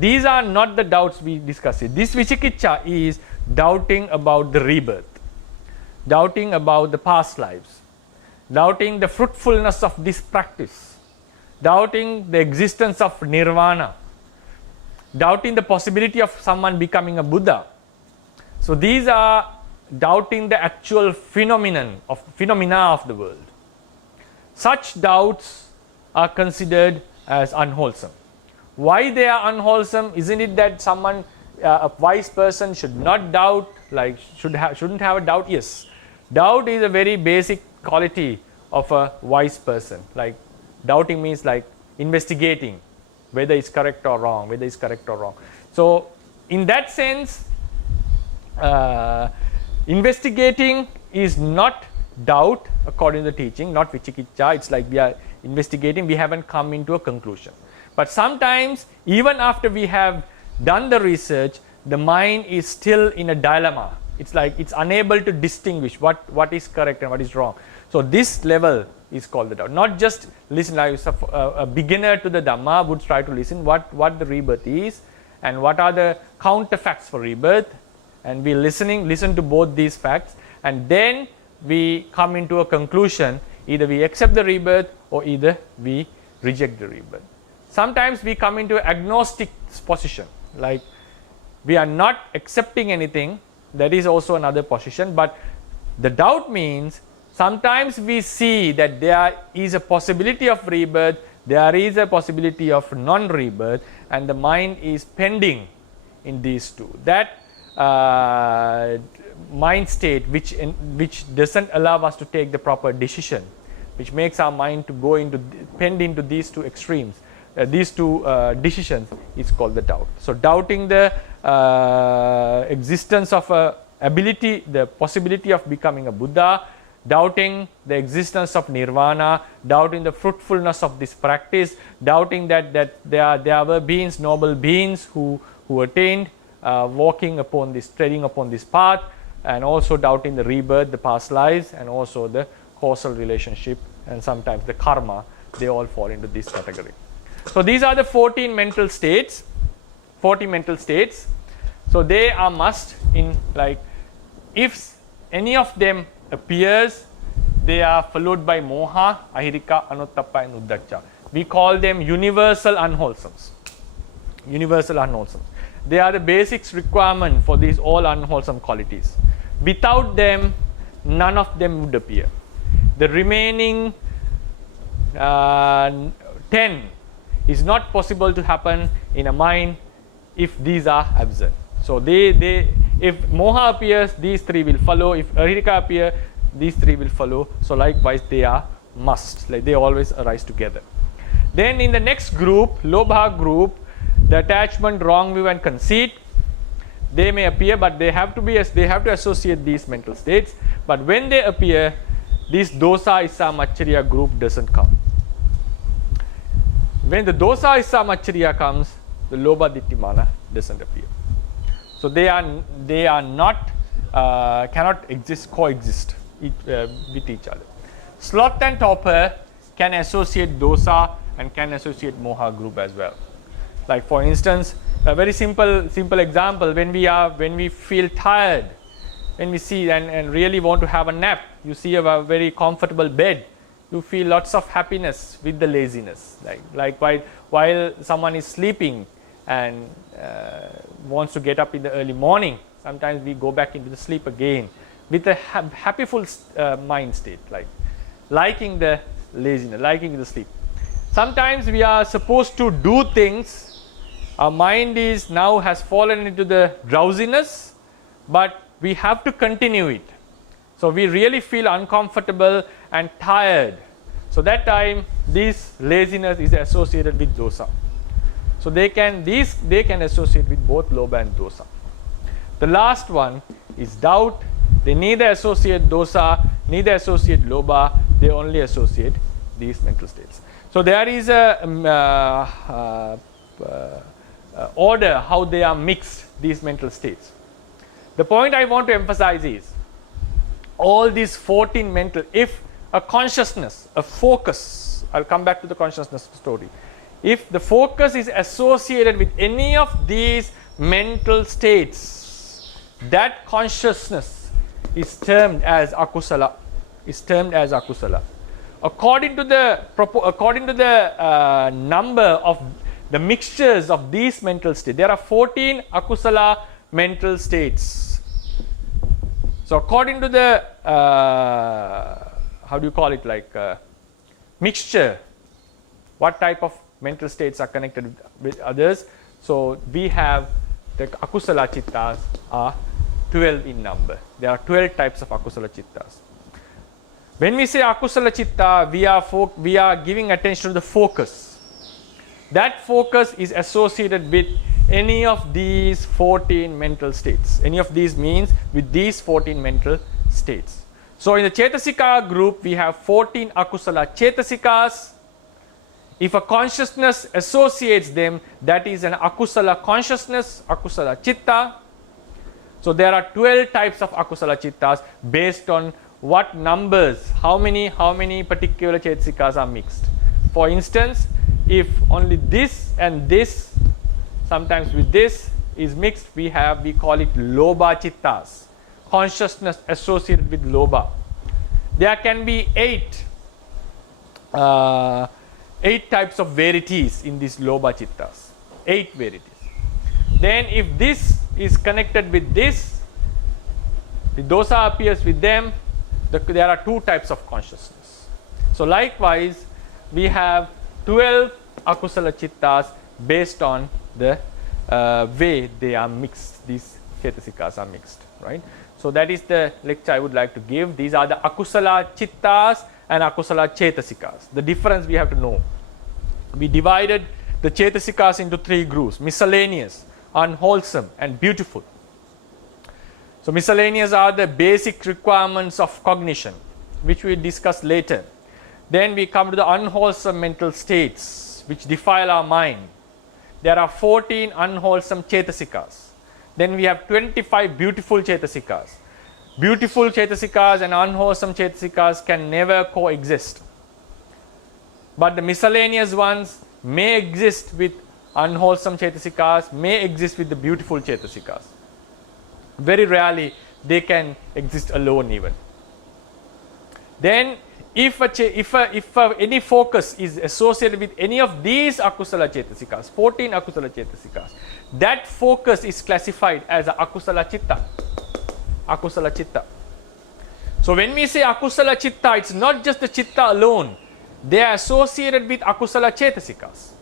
these are not the doubts we discussed. This vichikiccha is doubting about the rebirth, doubting about the past lives, doubting the fruitfulness of this practice, doubting the existence of nirvana, doubting the possibility of someone becoming a Buddha. So these are doubting the actual phenomena of the world. Such doubts are considered as unwholesome. Why they are unwholesome? Isn't it that someone, a wise person should not doubt, like shouldn't have a doubt? Yes. Doubt is a very basic quality of a wise person. Like doubting means like investigating whether it's correct or wrong, So in that sense, investigating is not doubt according to the teaching, not vichikiccha. It's like we are investigating, we haven't come into a conclusion. But sometimes, even after we have done the research, the mind is still in a dilemma. It's like it's unable to distinguish what is correct and what is wrong. So this level is called the doubt. Not just listen, a beginner to the Dhamma would try to listen what the rebirth is and what are the counterfacts for rebirth, and we listen to both these facts, and then we come into a conclusion. Either we accept the rebirth or either we reject the rebirth. Sometimes we come into an agnostic position, like we are not accepting anything. That is also another position. But the doubt means sometimes we see that there is a possibility of rebirth, there is a possibility of non-rebirth, and the mind is pending in these two. That mind state which doesn't allow us to take the proper decision, which makes our mind to pend into these two extremes, these two decisions, is called the doubt. So doubting the existence of the possibility of becoming a Buddha, doubting the existence of nirvana, doubting the fruitfulness of this practice, doubting that there were beings, noble beings who attained treading upon this path, and also doubting the rebirth, the past lives, and also the causal relationship, and sometimes the karma. They all fall into this category. So these are the 14 mental states. 40 mental states. So they are must in, like, if any of them appears, they are followed by moha, ahirika, anuttappa, and uddhacca. We call them universal unwholesomes. Universal unwholesomes. They are the basics requirement for these all unwholesome qualities. Without them, none of them would appear. The remaining 10 is not possible to happen in a mind if these are absent. So if moha appears, these three will follow. If ahirika appear, these three will follow. So likewise they are must, like they always arise together. Then in the next group, lobha group, the attachment, wrong view, and conceit, they may appear, but they have to associate these mental states. But when they appear, this dosa, issa, machariya group doesn't come. When the dosa, issa, machariya comes, the lobha, ditthi, mana doesn't appear. So they are not cannot coexist with each other. Sloth and torpor can associate dosa and can associate moha group as well. Like for instance, a very simple example, when we feel tired, when we see and really want to have a nap, you see a very comfortable bed, you feel lots of happiness with the laziness. Like while someone is sleeping and wants to get up in the early morning, sometimes we go back into the sleep again with a happyful mind state, like liking the laziness, liking the sleep. Sometimes we are supposed to do things, our mind has fallen into the drowsiness, but we have to continue it. So we really feel uncomfortable and tired. So that time this laziness is associated with dosa. So they can associate with both lobha and dosa. The last one is doubt. They neither associate dosa, neither associate lobha, they only associate these mental states. So there is a order how they are mixed, these mental states. The point I want to emphasize is all these 14 mental, if a consciousness, a focus, I'll come back to the consciousness story. If the focus is associated with any of these mental states, that consciousness is termed as akusala. According to the number of the mixtures of these mental states, there are 14 akusala mental states. So according to the how do you call it, like mixture, what type of mental states are connected with others? So we have the akusala chittas are 12 in number. There are 12 types of akusala chittas. When we say akusala chitta, we are giving attention to the focus. That focus is associated with any of these 14 mental states. Any of these means with these 14 mental states. So in the Chetasika group, we have 14 akusala chetasikas. If a consciousness associates them, that is an akusala consciousness, akusala chitta. So there are 12 types of akusala chittas based on what numbers, how many particular chetasikas are mixed. For instance, if only this and this, sometimes with this is mixed, we call it lobha chittas, consciousness associated with lobha. There can be 8 types of verities in these lobha chittas, 8 verities. Then if this is connected with this, the dosa appears with them, there are 2 types of consciousness. So likewise, we have 12 akusala chittas based on the way they are mixed, these chetasikas are mixed, right? So that is the lecture I would like to give. These are the akusala chittas and akusala chetasikas. The difference we have to know. We divided the chetasikas into 3 groups: miscellaneous, unwholesome, and beautiful. So miscellaneous are the basic requirements of cognition, which we will discuss later. Then we come to the unwholesome mental states, which defile our mind. There are 14 unwholesome chetasikas. Then we have 25 beautiful chetasikas. Beautiful chetasikas and unwholesome chetasikas can never coexist. But the miscellaneous ones may exist with unwholesome chetasikas, may exist with the beautiful chetasikas. Very rarely they can exist alone even. Then if any focus is associated with any of these akusala chetasikas, 14 akusala chetasikas, that focus is classified as a akusala chitta. Akusala chitta. So when we say akusala chitta, it's not just the chitta alone. They are associated with akusala chetasikas.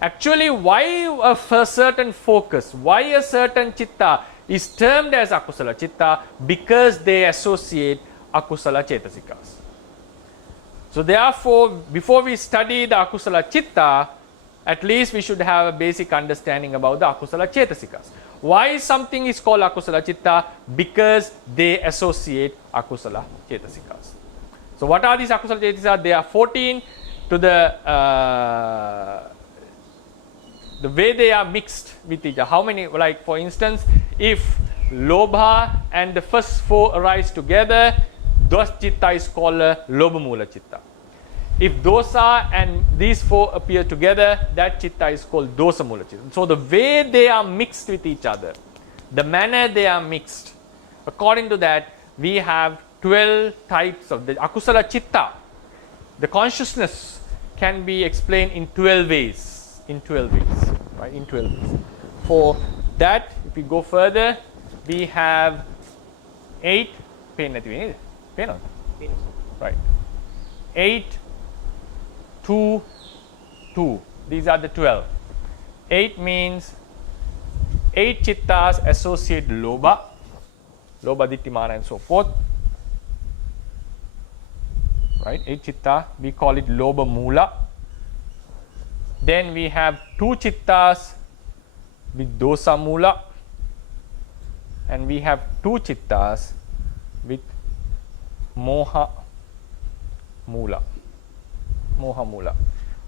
Actually, why a certain focus, why a certain chitta is termed as akusala chitta? Because they associate akusala chetasikas. So therefore, before we study the akusala chitta, at least we should have a basic understanding about the akusala chetasikas. Why something is called akusala chitta? Because they associate akusala chetasikas. So what are these akusala chetasikas? They are 14 to the way they are mixed with each other. How many, like for instance, if lobha and the first 4 arise together, those chitta is called a lobha mula chitta. If dosa and these 4 appear together, that chitta is called dosa mula chitta. So the way they are mixed with each other, the manner they are mixed, according to that, we have 12 types of the akusala chitta. The consciousness can be explained in 12 ways. In 12 ways, right? In 12 ways. For that, if we go further, we have 8 right? 8, 2, 2. These are the 12. 8 means 8 chittas associate lobha, ditti, mana and so forth. Right? 8 chitta, we call it lobha mula. Then we have 2 chittas with dosa mula, and we have 2 chittas with moha mula.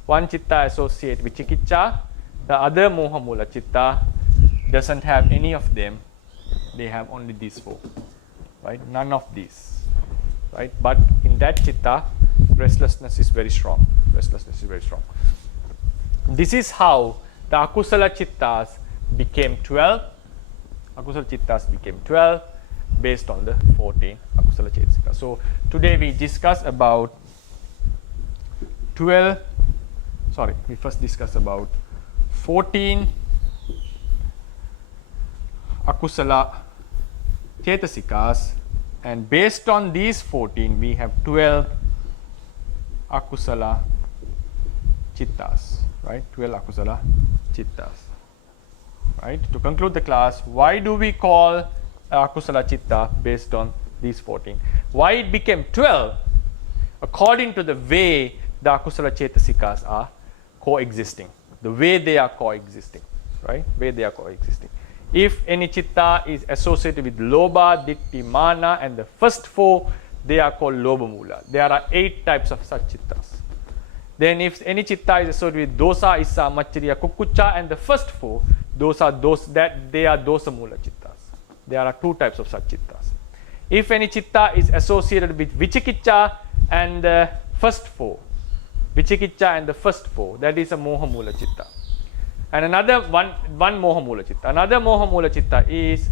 One chitta associate with chikicha, the other moha mula chitta doesn't have any of them. They have only these 4, right? None of these, right? But in that chitta, restlessness is very strong. This is how the akusala chittas became 12. Based on the 14 akusala chetasikas. So today we discuss about 14 akusala chetasikas, and based on these 14 we have 12 akusala chittas, right? 12 akusala chittas, right? To conclude the class, why do we call akusala chitta based on these 14? Why it became 12? According to the way the akusala chetasikas are coexisting, the way they are coexisting, right? If any chitta is associated with lobha, ditti, mana and the first 4, they are called lobha mula. There are 8 types of such chittas. Then if any chitta is associated with dosa, issa, machariya, kukucha and the first 4, they are dosa mula chittas. There are 2 types of such chittas. If any chitta is associated with vichikicha and the first 4, that is a moha mula chitta. And another one moha mula chitta. Another moha mula chitta is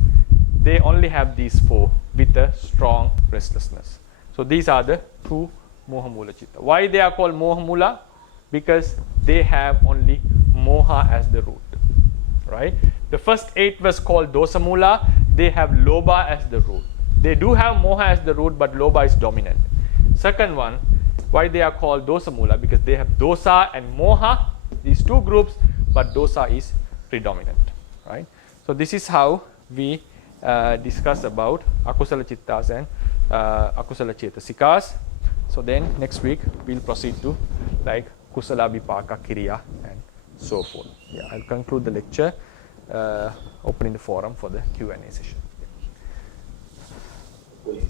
they only have these 4 with a strong restlessness. So these are the 2 moha mula chitta. Why they are called moha mula? Because they have only moha as the root, right? The first 8 was called dosa mula. They have lobha as the root. They do have moha as the root, but lobha is dominant. Second one, why they are called dosa mula? Because they have dosa and moha, these 2 groups, but dosa is predominant, right? So this is how we discuss about akusala chittas and akusala chetasikas. So then next week we'll proceed to like kusala vipaka kiriya and so forth. Yeah, I'll conclude the lecture, opening the forum for the Q&A session.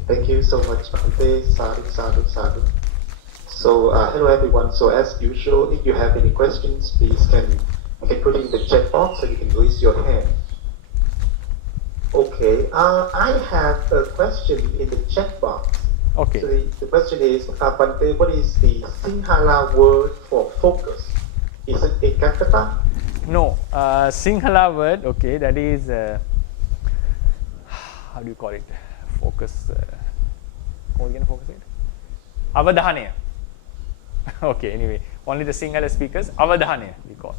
Thank you so much, Bhante. Sadhu. So hello everyone. So as usual, if you have any questions, please I can put it in the chat box so you can raise your hand. Okay, I have a question in the chat box. Okay. So the question is, Bhante, what is the Sinhala word for focus? Is it ekaggata? No, Sinhala word, okay, that is, how do you call it? Focus, focus it? Avadhanaya. Okay, anyway, only the Sinhala speakers, Avadhanaya we call.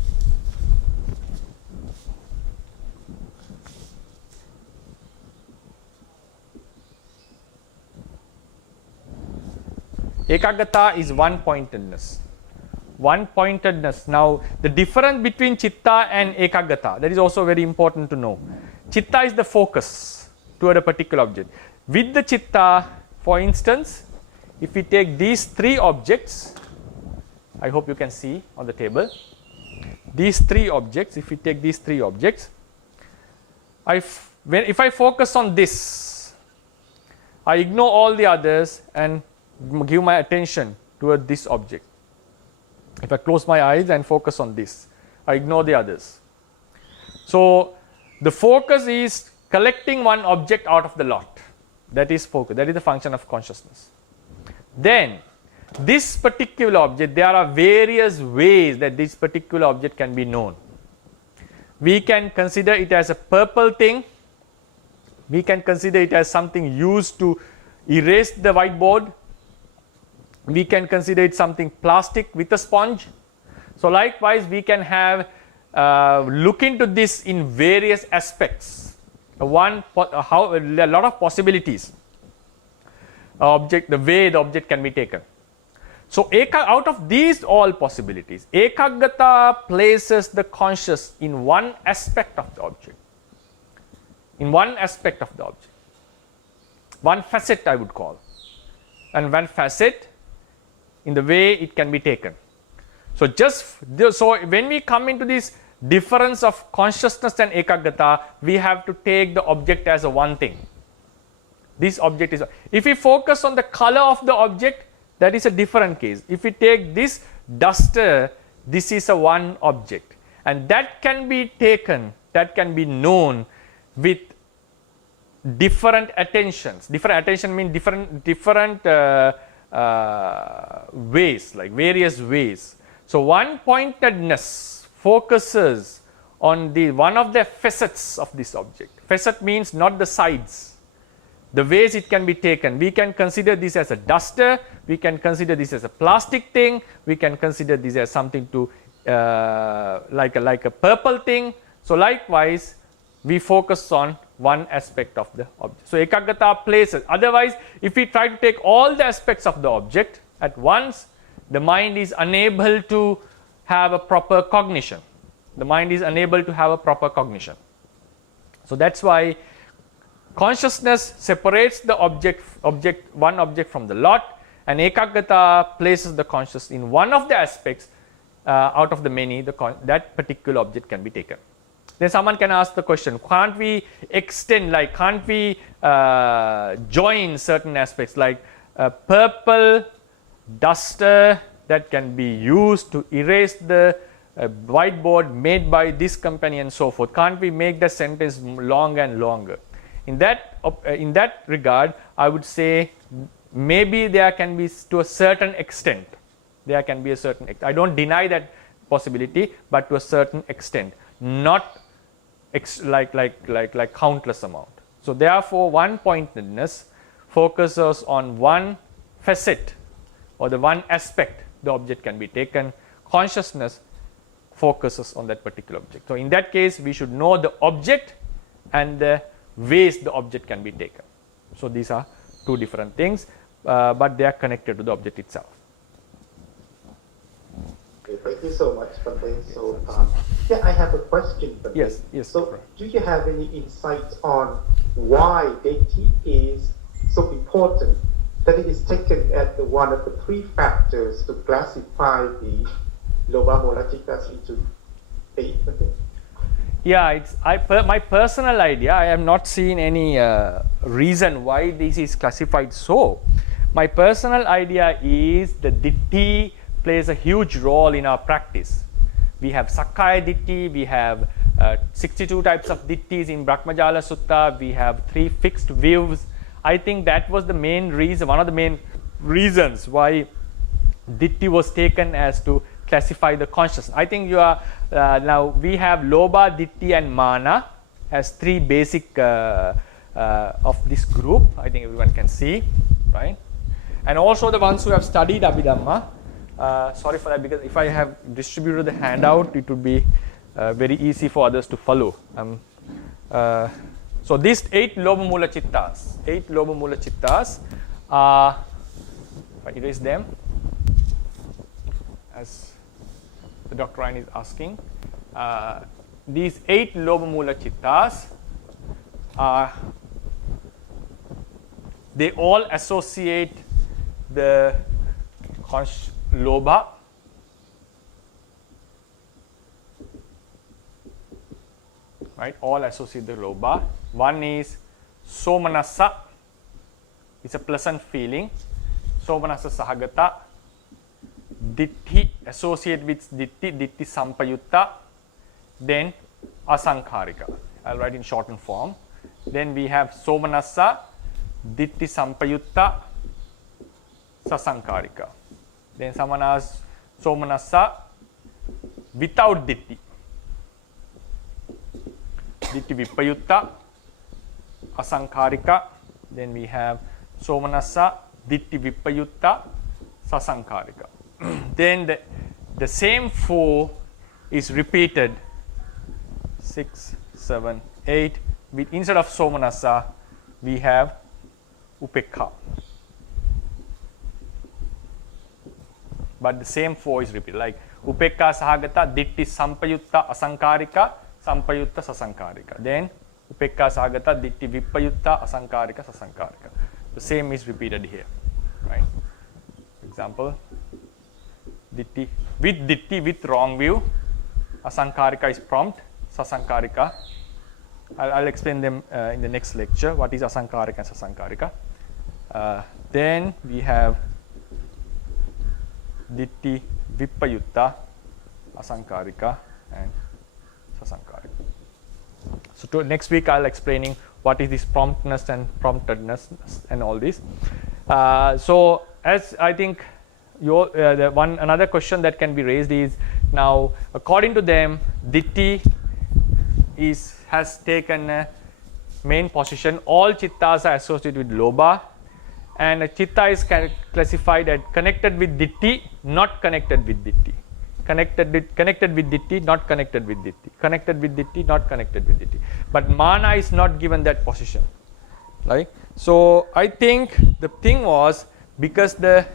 Ekaggata is one-pointedness. One-pointedness. Now, the difference between chitta and ekaggata, that is also very important to know. Chitta is the focus toward a particular object. With the chitta, for instance, if we take these 3 objects, I hope you can see on the table. These 3 objects, if we take these 3 objects, if I focus on this, I ignore all the others and give my attention toward this object. If I close my eyes and focus on this, I ignore the others. So the focus is collecting one object out of the lot. That is focus. That is the function of consciousness. Then, this particular object, there are various ways that this particular object can be known. We can consider it as a purple thing. We can consider it as something used to erase the whiteboard. We can consider it something plastic with a sponge. So likewise, we can have look into this in various aspects. A lot of possibilities. The way the object can be taken. So out of these all possibilities, ekaggata places the conscious in one aspect of the object. In one aspect of the object. One facet, I would call. And one facet in the way it can be taken. So when we come into this difference of consciousness and ekaggata, we have to take the object as a one thing. This object is. If we focus on the color of the object, that is a different case. If we take this duster, this is a one object. And that can be taken, that can be known with different attentions. Different attention means different ways, like various ways. So one pointedness focuses on one of the facets of this object. Facet means not the sides. The ways it can be taken. We can consider this as a duster. We can consider this as a plastic thing. We can consider this as something to like a purple thing. So likewise, we focus on one aspect of the object. So ekaggata places. Otherwise, if we try to take all the aspects of the object at once, the mind is unable to have a proper cognition. The mind is unable to have a proper cognition. So that's why consciousness separates the one object from the lot, and ekaggata places the conscious in one of the aspects out of the many. That particular object can be taken. Then someone can ask the question, can't we extend, like can't we join certain aspects, like a purple duster that can be used to erase the whiteboard made by this company and so forth. Can't we make the sentence longer and longer? In that regard, I would say maybe there can be, to a certain extent, there can be a certain extent. I don't deny that possibility, but to a certain extent, not like countless amount. So therefore, one pointedness focuses on one facet or the one aspect the object can be taken. Consciousness focuses on that particular object. So in that case, we should know the object and the ways the object can be taken. So these are two different things, but they are connected to the object itself. Okay, thank you so much, Bante. So yeah, I have a question. Bante. Yes. So do you have any insights on why deity is so important that it is taken as one of the three factors to classify the Loba Mola Chittas into 8? Yeah, my personal idea. I have not seen any reason why this is classified so. My personal idea is the ditti plays a huge role in our practice. We have Sakkaya ditti, we have 62 types of dittis in Brahmajala Sutta, we have 3 fixed views. I think that was the main reason, one of the main reasons why ditti was taken as to classify the consciousness. I think you are now we have Loba, Ditti and Mana as 3 basic of this group. I think everyone can see, right? And also the ones who have studied Abhidhamma. Sorry for that, because if I have distributed the handout, it would be very easy for others to follow. So these 8 Lobamula Chittas, 8 Lobamula Chittas are, if I erase them, as the Dr. Ryan is asking, these 8 Lobamula Chittas are, they all associate the Lobha, right? All associate the Lobha. One is Somanassa, it's a pleasant feeling. Somanassa Sahagata. Ditti, associate with Ditti, Ditti Sampayutta. Then Asankharika. I'll write in shortened form. Then we have somanassa, ditti sampayutta, sasankarika. Then someone asks somanassa without ditti. Ditti vipayutta, asankarika. Then we have somanassa, ditti vipayutta, sasankarika. Then the same 4 is repeated 6, 7, 8. With instead of somanassa, we have upekha. But the same 4 is repeated. Like upekha sahagata, ditti sampayutta, asankarika, sampayutta, sasankarika. Then upekha sahagata, ditti vipayutta, asankarika, sasankarika. The same is repeated here, right? Example, ditti with wrong view, asankarika is prompt, sasankarika. I'll explain them in the next lecture. What is asankarika and sasankarika? Then we have ditti vipayutta, asankarika and sasankarika. So next week I'll explaining what is this promptness and promptedness and all this. So as I think another question that can be raised is, now according to them, ditti has taken a main position. All chittas are associated with lobha, and a chitta is classified as connected with ditti, not connected with ditti. Connected with ditti, not connected with ditti. Connected with ditti, not connected with ditti. But mana is not given that position, right? So I think the thing was, because the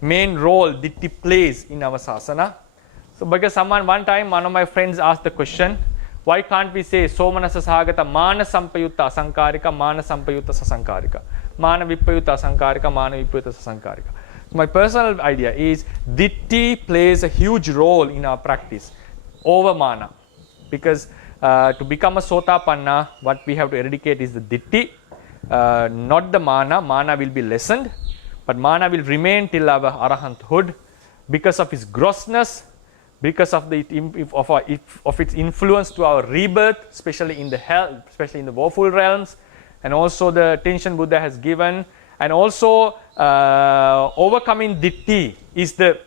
main role ditti plays in our sasana. So because one time one of my friends asked the question, why can't we say somanassa sahagata mana sampayutta asankarika, mana sampayutta sasankarika, mana vipayutta asankarika, mana vipayutta sasankarika? So my personal idea is ditti plays a huge role in our practice over mana, because to become a sotapanna, what we have to eradicate is the ditti, not the mana. Mana will be lessened, but mana will remain till our arahanthood because of its grossness, because of its influence to our rebirth, especially in the woeful realms, and also the attention Buddha has given, and also overcoming ditti is the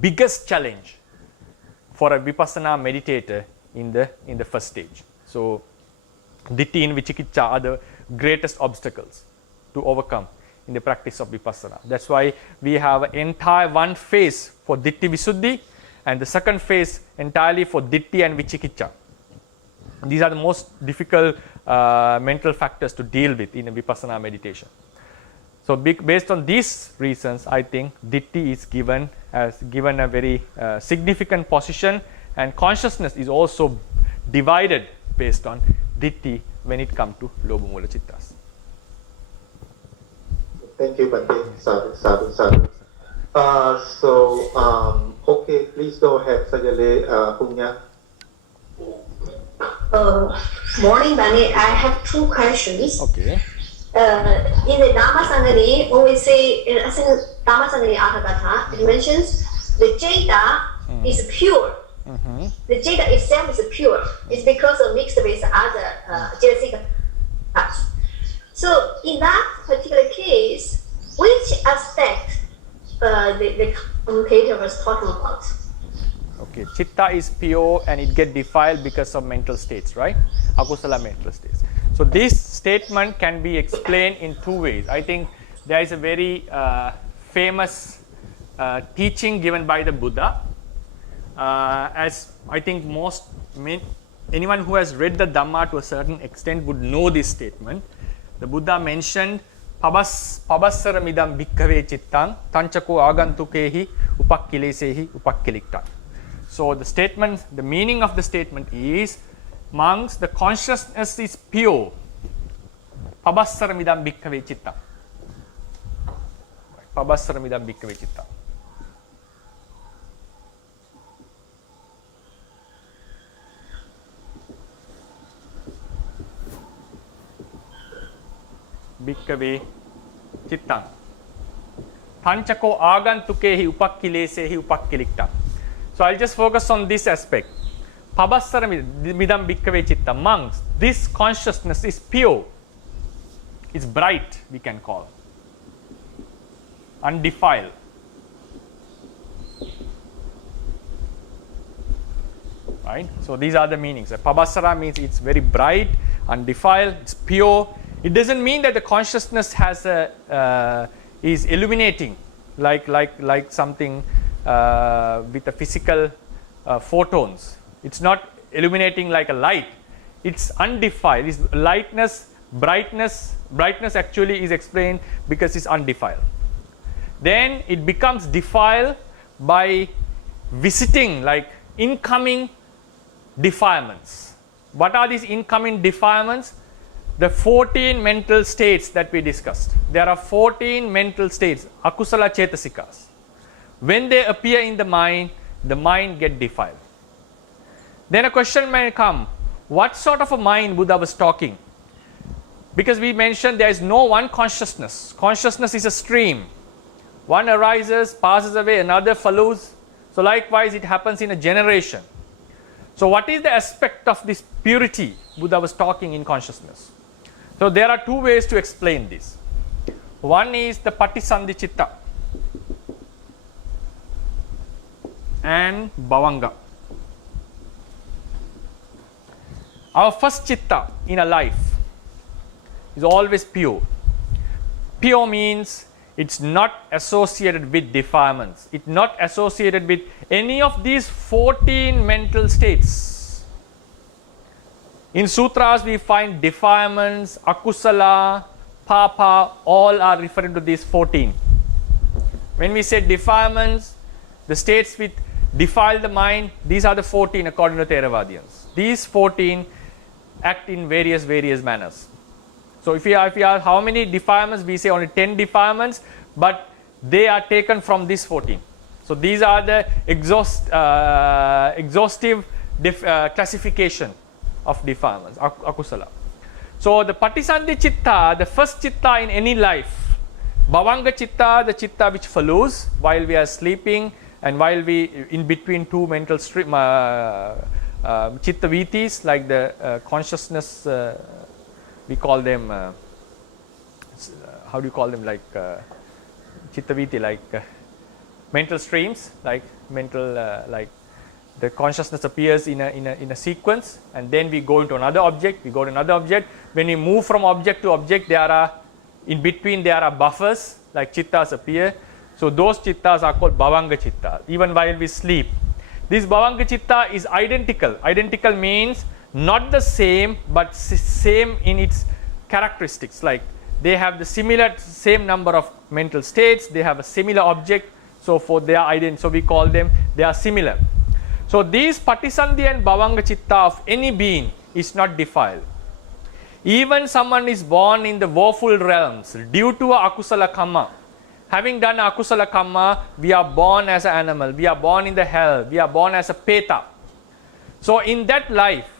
biggest challenge for a vipassana meditator in the first stage. So ditti and vicikiccha are the greatest obstacles to overcome in the practice of vipassana. That's why we have an entire one phase for ditti visuddhi, and the second phase entirely for ditti and vicikiccha. These are the most difficult mental factors to deal with in a vipassana meditation. So based on these reasons, I think ditti is given a very significant position, and consciousness is also divided based on ditti when it comes to lobha mula chittas. Thank you, Bhante. Sadhu. Okay, please go ahead, Sajale Punya. Morning, Bani. I have 2 questions. Okay. In the Dhamma Sangani, when we say in Dhamma Sangani Atthakatha, it mentions the jeta is pure. Mm-hmm. The jeta itself is pure. It's because of mixed with other jelasic touch. So in that particular case, which aspect the commentator was talking about? Okay, chitta is pure and it get defiled because of mental states, right? Akusala mental states. So this statement can be explained in 2 ways. I think there is a very famous teaching given by the Buddha. As I think anyone who has read the Dhamma to a certain extent would know this statement. The Buddha mentioned pabassara midam bhikkhave chittang tanchako agantukehi upakkilesehi upakkilikta. So the meaning of the statement is, monks, the consciousness is pure. Pabassara midam bhikkhave chittang. Pabassara midam bhikkhave chittang. Bhikkhave chittang. Panchako agantukehi upakkilesehi upakkilikta. So I'll just focus on this aspect. Pabassara midam bhikkave chitta. Monks, this consciousness is pure. It's bright, we can call. Undefiled. Right? So these are the meanings. Pabassara means it's very bright, undefiled, it's pure. It doesn't mean that the consciousness has is illuminating like something with a physical photons. It's not illuminating like a light. It's undefiled. It's lightness, brightness. Brightness actually is explained because it's undefiled. Then it becomes defiled by visiting, like incoming defilements. What are these incoming defilements? The 14 mental states that we discussed. There are 14 mental states, akusala chetasikas. When they appear in the mind get defiled. Then a question may come, what sort of a mind Buddha was talking? Because we mentioned there is no one consciousness. Consciousness is a stream. One arises, passes away, another follows. So likewise it happens in a generation. So what is the aspect of this purity Buddha was talking in consciousness? So there are two ways to explain this. One is the patisandhi chitta and bhavanga. Our first chitta in a life is always pure. Pure means it's not associated with defilements. It's not associated with any of these 14 mental states. In sutras we find defilements, akusala, papa, all are referring to these 14. When we say defilements, the states which defile the mind, these are the 14 according to Theravadians. These 14 act in various manners. So if we ask how many defilements, we say only 10 defilements, but they are taken from these 14. So these are the exhaustive classification of defilements, akusala. So the patisandhi chitta, the first chitta in any life, bhavanga chitta, the chitta which follows while we are sleeping and while we in between two mental stream, chitta vitis, like the consciousness, we call them, how do you call them, like chitta viti, like mental streams, like mental, like the consciousness appears in a sequence, and then we go into another object, we go to another object. When we move from object to object, there are, in between there are buffers, like chittas appear. So those chittas are called bhavanga chitta, even while we sleep. This bhavanga chitta is identical. Identical means not the same, but same in its characteristics. Like they have the same number of mental states, they have a similar object, so for they are identical. So we call them, they are similar. So these patisandhi and bhavanga chitta of any being is not defiled. Even someone is born in the woeful realms due to a akusala karma. Having done akusala karma, we are born as an animal, we are born in the hell, we are born as a peta. So in that life,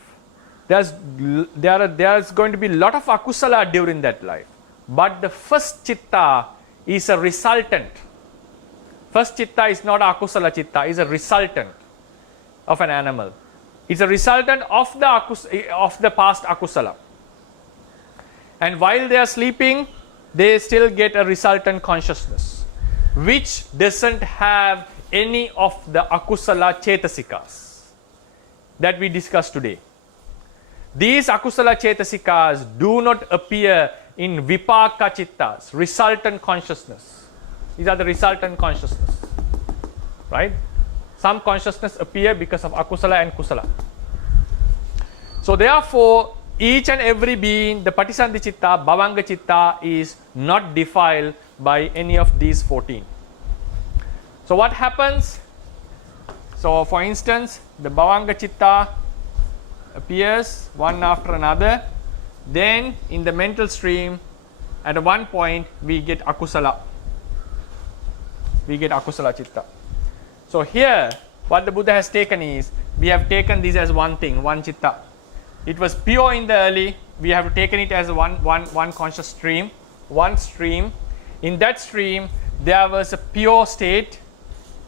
there's going to be a lot of akusala during that life. But the first chitta is a resultant. First chitta is not akusala chitta, is a resultant of an animal. It's a resultant of the past akusala. And while they are sleeping, they still get a resultant consciousness, which doesn't have any of the akusala chetasikas that we discussed today. These akusala chetasikas do not appear in vipaka chittas, resultant consciousness. These are the resultant consciousness, right? Some consciousness appear because of akusala and kusala. So therefore, each and every being, the patisandhi chitta, bhavanga chitta is not defiled by any of these 14. So what happens? So for instance, the bhavanga chitta appears one after another. Then in the mental stream, at one point we get akusala. We get akusala chitta. So here, what the Buddha has taken is, we have taken this as one thing, one chitta. It was pure in the early, we have taken it as one conscious stream, one stream. In that stream, there was a pure state,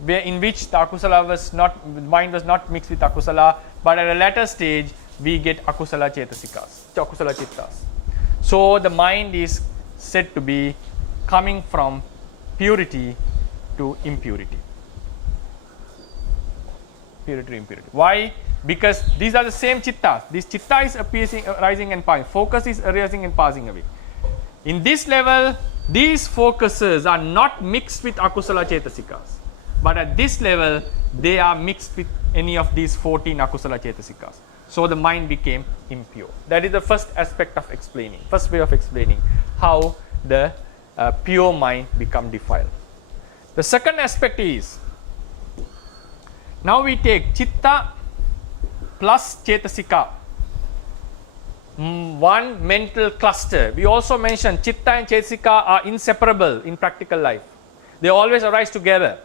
in which the akusala was not, mind was not mixed with akusala, but at a later stage we get akusala cetasikas, akusala chittas. So the mind is said to be coming from purity to impurity. Purity to impurity. Why? Because these are the same chittas. This chitta is arising and passing. Focus is arising and passing away. In this level, these focuses are not mixed with akusala cetasikas. But at this level, they are mixed with any of these 14 akusala cetasikas. So the mind became impure. That is the first aspect of explaining, first way of explaining how the pure mind become defiled. The second aspect is, now we take chitta plus cetasika, one mental cluster. We also mentioned chitta and cetasika are inseparable in practical life. They always arise together.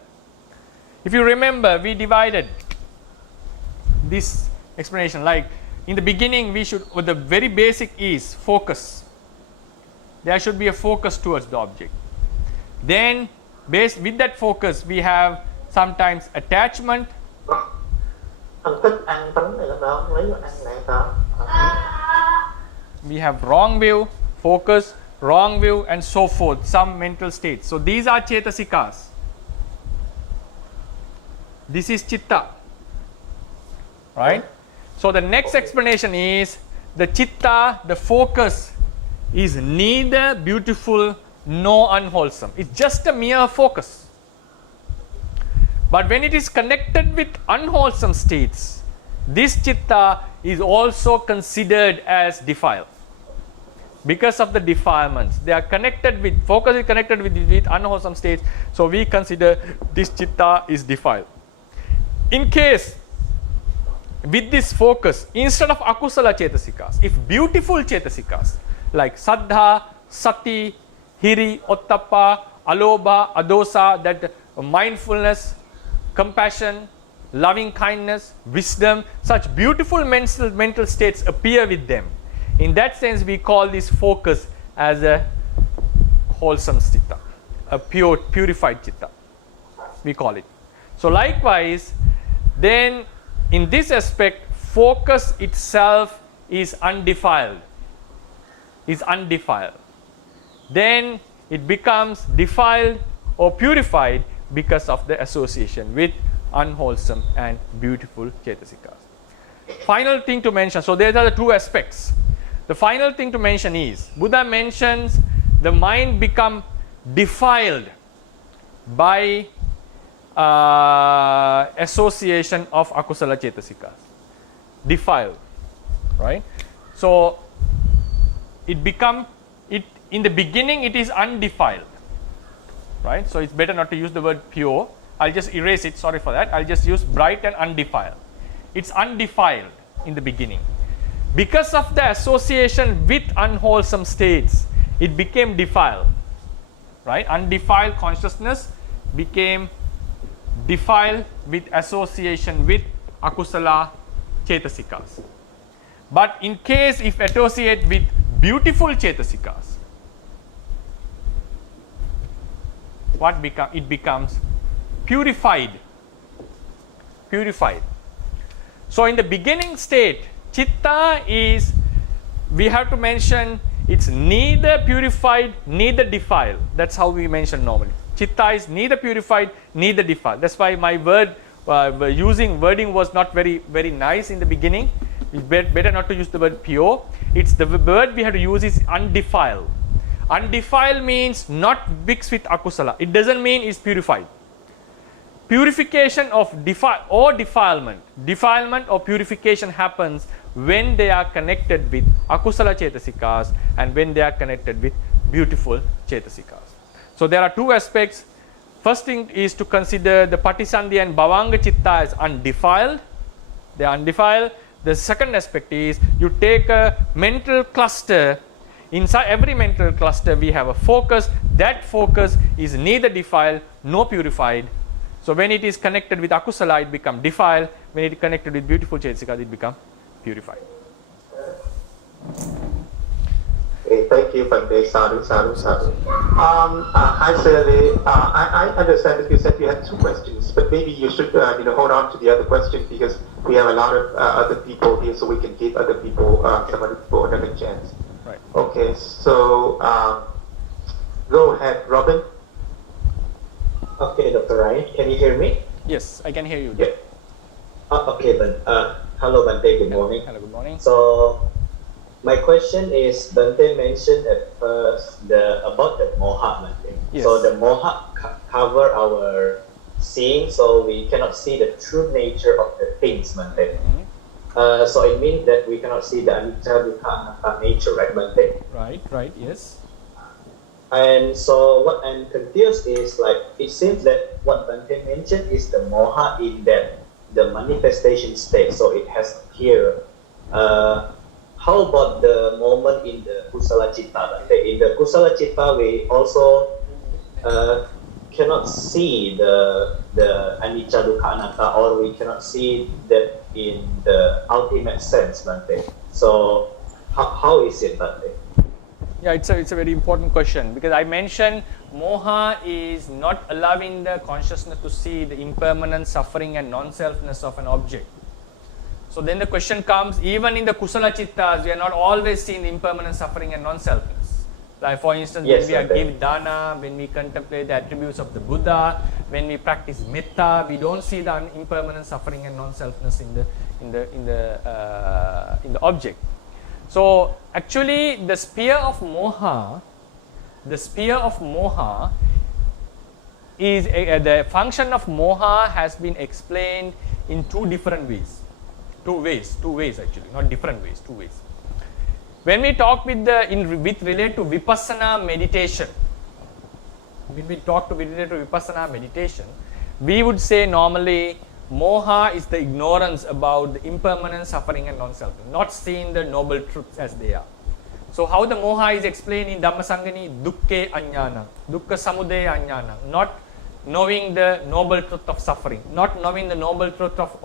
If you remember, we divided this explanation, like in the beginning we should, the very basic is focus. There should be a focus towards the object. Then based with that focus we have sometimes attachment. We have wrong view, focus, wrong view, and so forth, some mental states. So these are cetasikas. This is chitta, right? So the next explanation is the chitta, the focus is neither beautiful nor unwholesome. It's just a mere focus. But when it is connected with unwholesome states, this chitta is also considered as defiled. Because of the defilements, they are connected with, focus is connected with unwholesome states, so we consider this chitta is defiled. In case with this focus, instead of akusala cetasikas, if beautiful cetasikas like saddha, sati, hiri, ottappa, alobha, adosa, that mindfulness, compassion, loving kindness, wisdom, such beautiful mental states appear with them. In that sense, we call this focus as a wholesome chitta, a purified chitta, we call it. So likewise, then in this aspect, focus itself is undefiled, Then it becomes defiled or purified because of the association with unwholesome and beautiful cetasikas. Final thing to mention, so these are the two aspects. The final thing to mention is, Buddha mentions the mind become defiled by association of akusala cetasikas. Defiled, right? So it become, in the beginning it is undefiled, right? So it's better not to use the word pure. I'll just erase it, sorry for that. I'll just use bright and undefiled. It's undefiled in the beginning. Because of the association with unwholesome states, it became defiled, right? Undefiled consciousness became defiled with association with akusala cetasikas. But in case if associate with beautiful cetasikas, it becomes purified. So in the beginning state, chitta is, we have to mention, it's neither purified neither defiled. That's how we mention normally. Chitta is neither purified neither defiled. That's why my wording was not very nice in the beginning. It's better not to use the word pure. It's the word we have to use is undefiled. Undefiled means not mixed with akusala. It doesn't mean it's purified. Purification of defilement or purification happens when they are connected with akusala cetasikas and when they are connected with beautiful cetasikas. So there are two aspects. First thing is to consider the patisandhi and bhavanga chitta as undefiled. They are undefiled. The second aspect is you take a mental cluster. Inside every mental cluster we have a focus. That focus is neither defiled nor purified. So when it is connected with akusala, it becomes defiled. When it is connected with beautiful cetasikas, it becomes purified. thank you, Bante. Sadhu, sadhu, sadhu. Hi, Shirley. I understand that you said you had 2 questions, but maybe you should, hold on to the other question because we have a lot of other people here, so we can give other people, some other people another chance. Right. Okay, so go ahead, Robin. Okay, Dr. Ryan, can you hear me? Yes, I can hear you. Yeah. Okay, hello Bante, good morning. Hello, good morning. So, my question is, Bante mentioned at first about the moha, Bante. Yes. So the moha cover our seeing, so we cannot see the true nature of the things, Bante. So it means that we cannot see the anicca, dukkha, anatta nature, right, Bante? Right, yes. And so what I'm confused is, like, it seems that what Bante mentioned is the moha in that the manifestation state, so it has here. How about the moment in the kusala citta? Bante? In the kusala citta, we also cannot see the anicca, dukkha, anatta, or we cannot see that in the ultimate sense, Bante. So how is it, Bante? Yeah, it's a very important question because I mentioned moha is not allowing the consciousness to see the impermanence, suffering and non-selfness of an object. So then the question comes, even in the kusala chittas, we are not always seeing the impermanence, suffering and non-selfness. Like for instance, yes, when we give dana, when we contemplate the attributes of the Buddha, when we practice metta, we don't see the impermanence, suffering and non-selfness in the object. So actually the sphere of moha is the function of moha has been explained in 2 different ways. Two ways actually, not different ways, 2 ways. When we talk with relate to vipassana meditation, we would say normally moha is the ignorance about the impermanence, suffering and non-self, not seeing the noble truths as they are. So how the moha is explained in Dhammasangani, dukkhe ajnana, dukkha samudaya ajnana, not knowing the noble truth of suffering, not knowing the noble truth of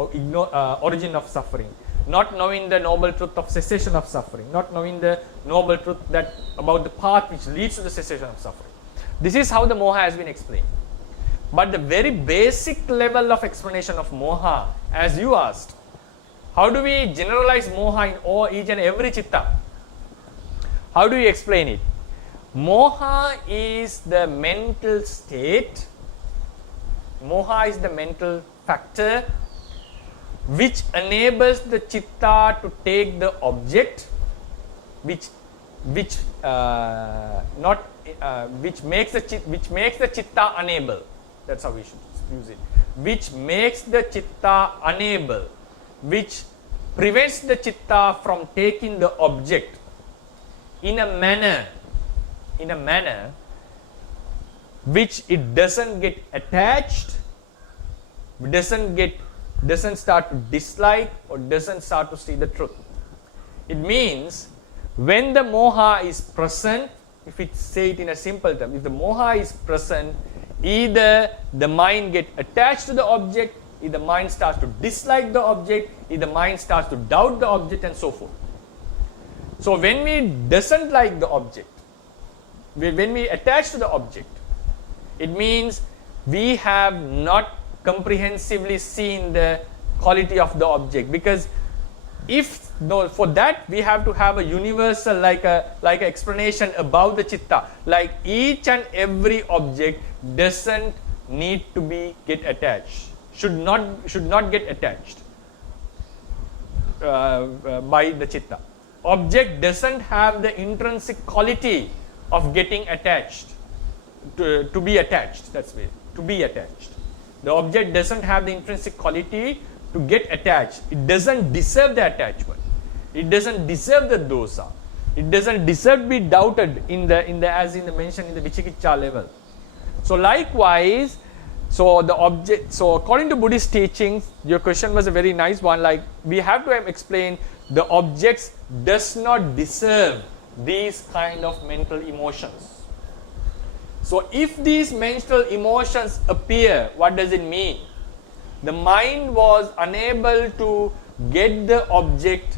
origin of suffering, not knowing the noble truth of cessation of suffering, not knowing the noble truth that about the path which leads to the cessation of suffering. This is how the moha has been explained. But the very basic level of explanation of moha, as you asked, how do we generalize moha in each and every chitta? How do you explain it? Moha is the mental state, moha is the mental factor which enables the chitta to take the object which makes the chitta unable. That's how we should use it. Which makes the chitta unable, which prevents the chitta from taking the object in a manner which it doesn't get attached, doesn't start to dislike or doesn't start to see the truth. It means when the moha is present, if it say it in a simple term, if the moha is present, either the mind get attached to the object, either the mind starts to dislike the object, either the mind starts to doubt the object and so forth. So when we doesn't like the object, when we attach to the object, it means we have not comprehensively seen the quality of the object, because for that we have to have a universal like a explanation about the chitta, like each and every object doesn't need to get attached, should not get attached by the chitta. Object doesn't have the intrinsic quality of getting attached, to be attached, that's way, to be attached. The object doesn't have the intrinsic quality to get attached. It doesn't deserve the attachment. It doesn't deserve the dosa. It doesn't deserve to be doubted as mentioned in the Vichikicha level. So likewise, so according to Buddhist teachings, your question was a very nice one. Like we have to explain the objects does not deserve these kind of mental emotions. So if these mental emotions appear, what does it mean? The mind was unable to get the object,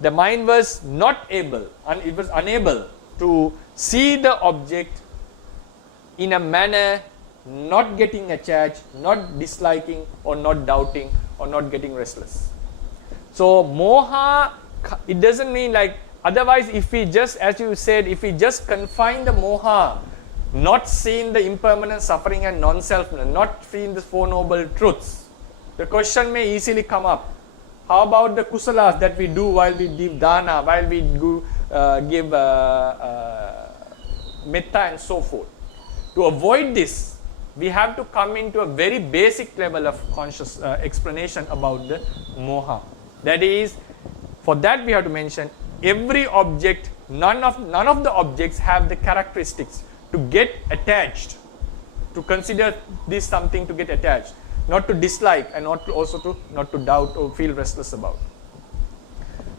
the mind was not able, and it was unable to see the object in a manner not getting attached, not disliking, or not doubting, or not getting restless. So moha, it doesn't mean like, otherwise if we just, as you said, if we just confine the moha, not seeing the impermanent suffering and non-self, not seeing the Four Noble Truths, the question may easily come up. How about the kusalas that we do while we give dana, while we do, give metta and so forth? To avoid this, we have to come into a very basic level of conscious explanation about the moha. That is, for that we have to mention every object, none of the objects have the characteristics to get attached, to consider this something to get attached, not to dislike, and not to doubt or feel restless about.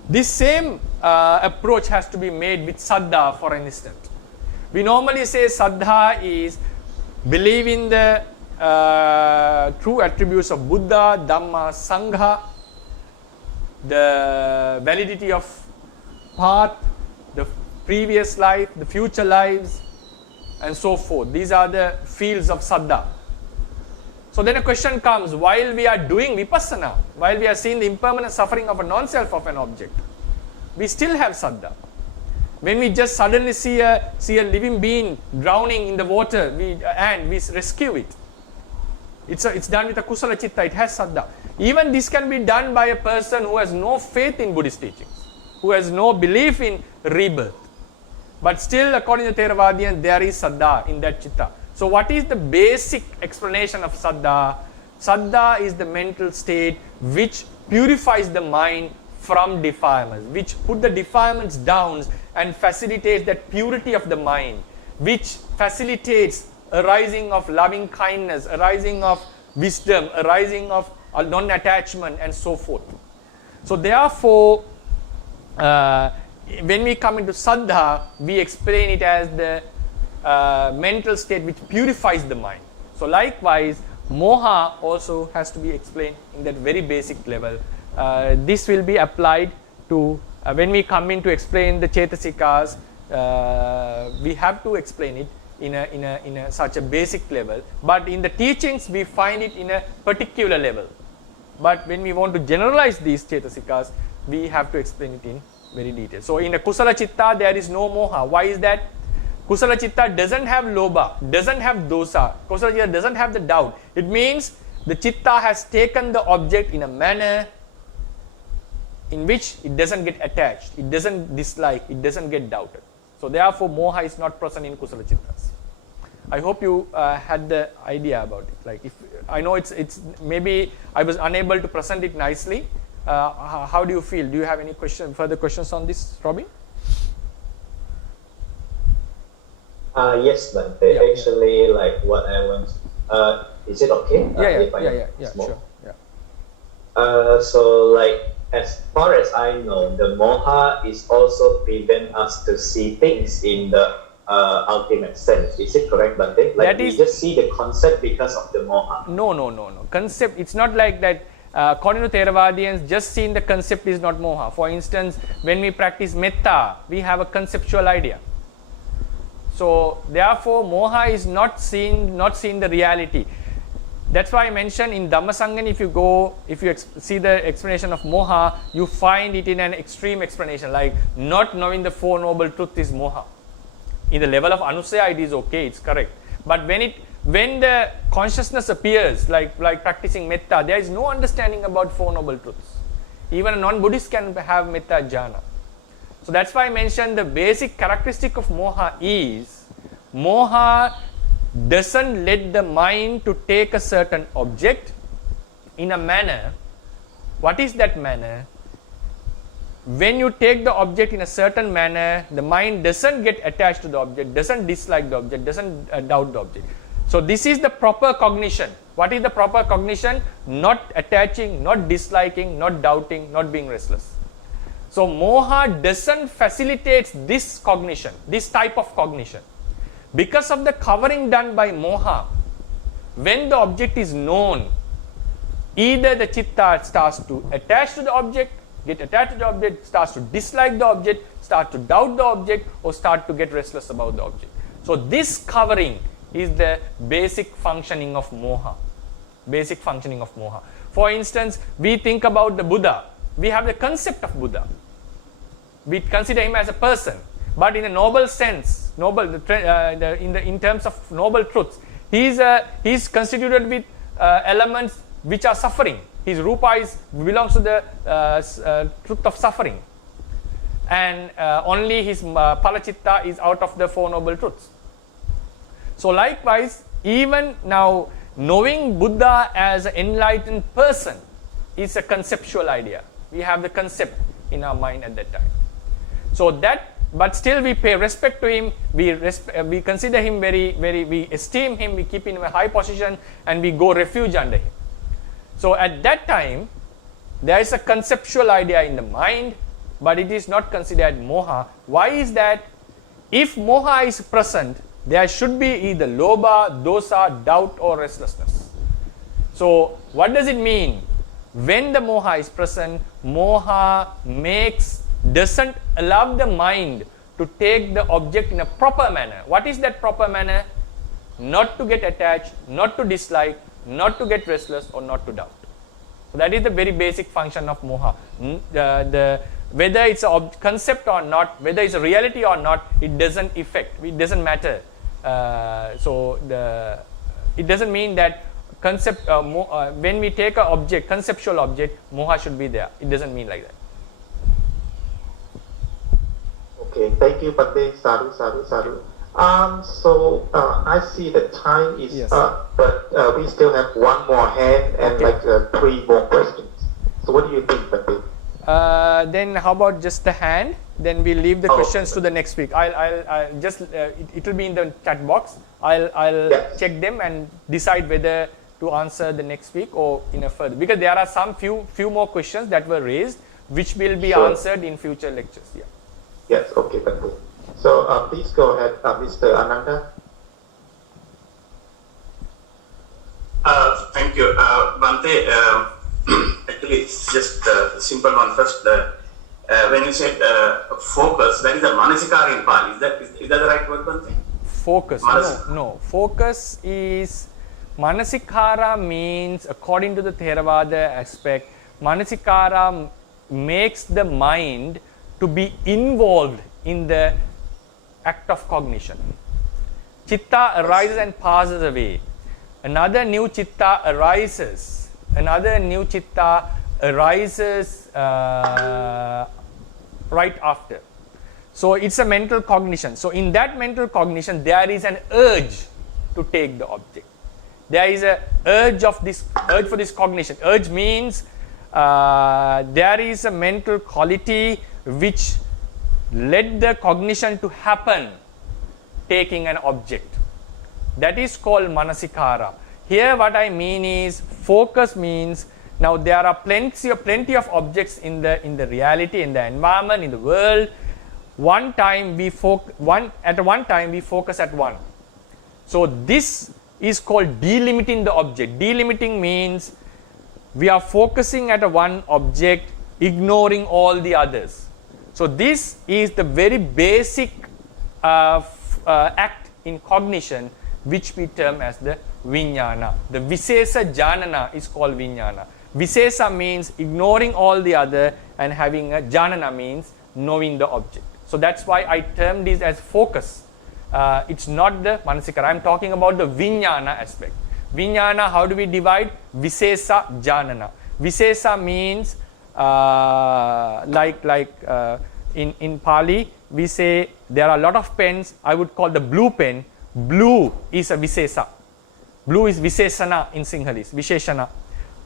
This same approach has to be made with saddha, for an instance. We normally say saddha is believing the true attributes of Buddha, Dhamma, Sangha, the validity of path, the previous life, the future lives, and so forth. These are the fields of saddha. So then a question comes, while we are doing vipassana, while we are seeing the impermanent suffering of a non-self of an object, we still have saddha. When we just suddenly see a living being drowning in the water, and we rescue it. It's done with a kusala chitta, it has saddha. Even this can be done by a person who has no faith in Buddhist teachings, who has no belief in rebirth. But still, according to Theravadians, there is saddha in that chitta. So what is the basic explanation of saddha? Saddha is the mental state which purifies the mind from defilements, which put the defilements down and facilitates that purity of the mind, which facilitates arising of loving kindness, arising of wisdom, arising of non-attachment, and so forth. So therefore, when we come into saddha, we explain it as the mental state which purifies the mind. So likewise, moha also has to be explained in that very basic level. This will be applied to when we come in to explain the cetasikas. We have to explain it in a such a basic level, but in the teachings we find it in a particular level. But when we want to generalize these cetasikas, we have to explain it in very detail. So in a kusala chitta there is no moha. Why is that? Kusala chitta doesn't have lobha, doesn't have dosa. Kusala chitta doesn't have the doubt. It means the chitta has taken the object in a manner in which it doesn't get attached, it doesn't dislike, it doesn't get doubted. So therefore moha is not present in kusala chittas. I hope you had the idea about it. Like, if I know it's maybe I was unable to present it nicely. How do you feel? Do you have any further questions on this, Robin? Yes, but actually, like what I want. Is it okay? Yeah, small? Sure. Yeah. So like, as far as I know, the moha is also prevent us to see things in the ultimate sense. Is it correct, Bhante? Like, we just see the concept because of the moha. No. Concept, it's not like that. According to Theravadians, just seeing the concept is not moha. For instance, when we practice metta, we have a conceptual idea. So therefore, moha is not seeing the reality. That's why I mentioned in Dhammasangan, if you see the explanation of moha, you find it in an extreme explanation, like not knowing the Four Noble Truths is moha. In the level of anusaya, it is okay, it's correct. But when the consciousness appears, like practicing metta, there is no understanding about Four Noble Truths. Even a non-Buddhist can have metta jhana. So that's why I mentioned the basic characteristic of moha is, moha doesn't let the mind to take a certain object in a manner. What is that manner? When you take the object in a certain manner, the mind doesn't get attached to the object, doesn't dislike the object, doesn't doubt the object. So this is the proper cognition. What is the proper cognition? Not attaching, not disliking, not doubting, not being restless. So moha doesn't facilitate this cognition, this type of cognition. Because of the covering done by moha, when the object is known, either the chitta starts to attach to the object get attached to the object, starts to dislike the object, start to doubt the object, or start to get restless about the object. So this covering is the basic functioning of moha. Basic functioning of moha. For instance, we think about the Buddha. We have the concept of Buddha. We consider him as a person, but in a noble sense, in terms of noble truths, he is constituted with elements which are suffering. His rupa belongs to the truth of suffering, and only his palachitta is out of the Four Noble Truths. So likewise, even now, knowing Buddha as an enlightened person is a conceptual idea. We have the concept in our mind at that time. So that, but still we pay respect to him, we consider him we esteem him, we keep him in a high position, and we go refuge under him. So at that time, there is a conceptual idea in the mind, but it is not considered moha. Why is that? If moha is present, there should be either lobha, dosa, doubt, or restlessness. So what does it mean? When the moha is present, moha doesn't allow the mind to take the object in a proper manner. What is that proper manner? Not to get attached, not to dislike, not to get restless, or not to doubt. So that is the very basic function of moha. Whether it's a concept or not, whether it's a reality or not, it doesn't affect, it doesn't matter. It doesn't mean that concept when we take an object, conceptual object, moha should be there. It doesn't mean like that. Okay, thank you, Bhante. Sadhu, sadhu, sadhu. So I see the time is Yes. up, but we still have one more hand and Okay. 3 more questions. So what do you think, Bhante? Then how about just the hand? Then we'll leave the Oh, questions to the next week. I'll just it will be in the chat box. I'll Yes. check them and decide whether to answer the next week or in a further, because there are some few more questions that were raised which will be Sure. answered in future lectures. Yeah. Yes, okay, Bhante. So please go ahead, Mr. Ananda. Thank you, Bhante. Actually, it's just a simple one first. When you said focus, that is a manasikara in Pali. Is that the right word, Bhante? Focus. No. Focus is manasikara means, according to the Theravada aspect, manasikara makes the mind to be involved in the act of cognition. Chitta arises and passes away. Another new chitta arises. Another new chitta arises right after. So it's a mental cognition. So in that mental cognition, there is an urge to take the object. There is a urge for this cognition. Urge means there is a mental quality which led the cognition to happen, taking an object. That is called manasikara. Here what I mean is, focus means, now there are plenty of objects in the reality, in the environment, in the world. At one time we focus at one. So this is called delimiting the object. Delimiting means we are focusing at one object, ignoring all the others. So this is the very basic act in cognition, which we term as the vijnana. The visesa janana is called vijnana. Visesa means ignoring all the other, and having a janana means knowing the object. So that's why I termed this as focus. It's not the manasikara. I'm talking about the vijnana aspect. Vijnana, how do we divide? Visesa janana. Visesa means in Pali, we say there are a lot of pens. I would call the blue pen. Blue is a visesa. Blue is visesana in Sinhalese, visheshana.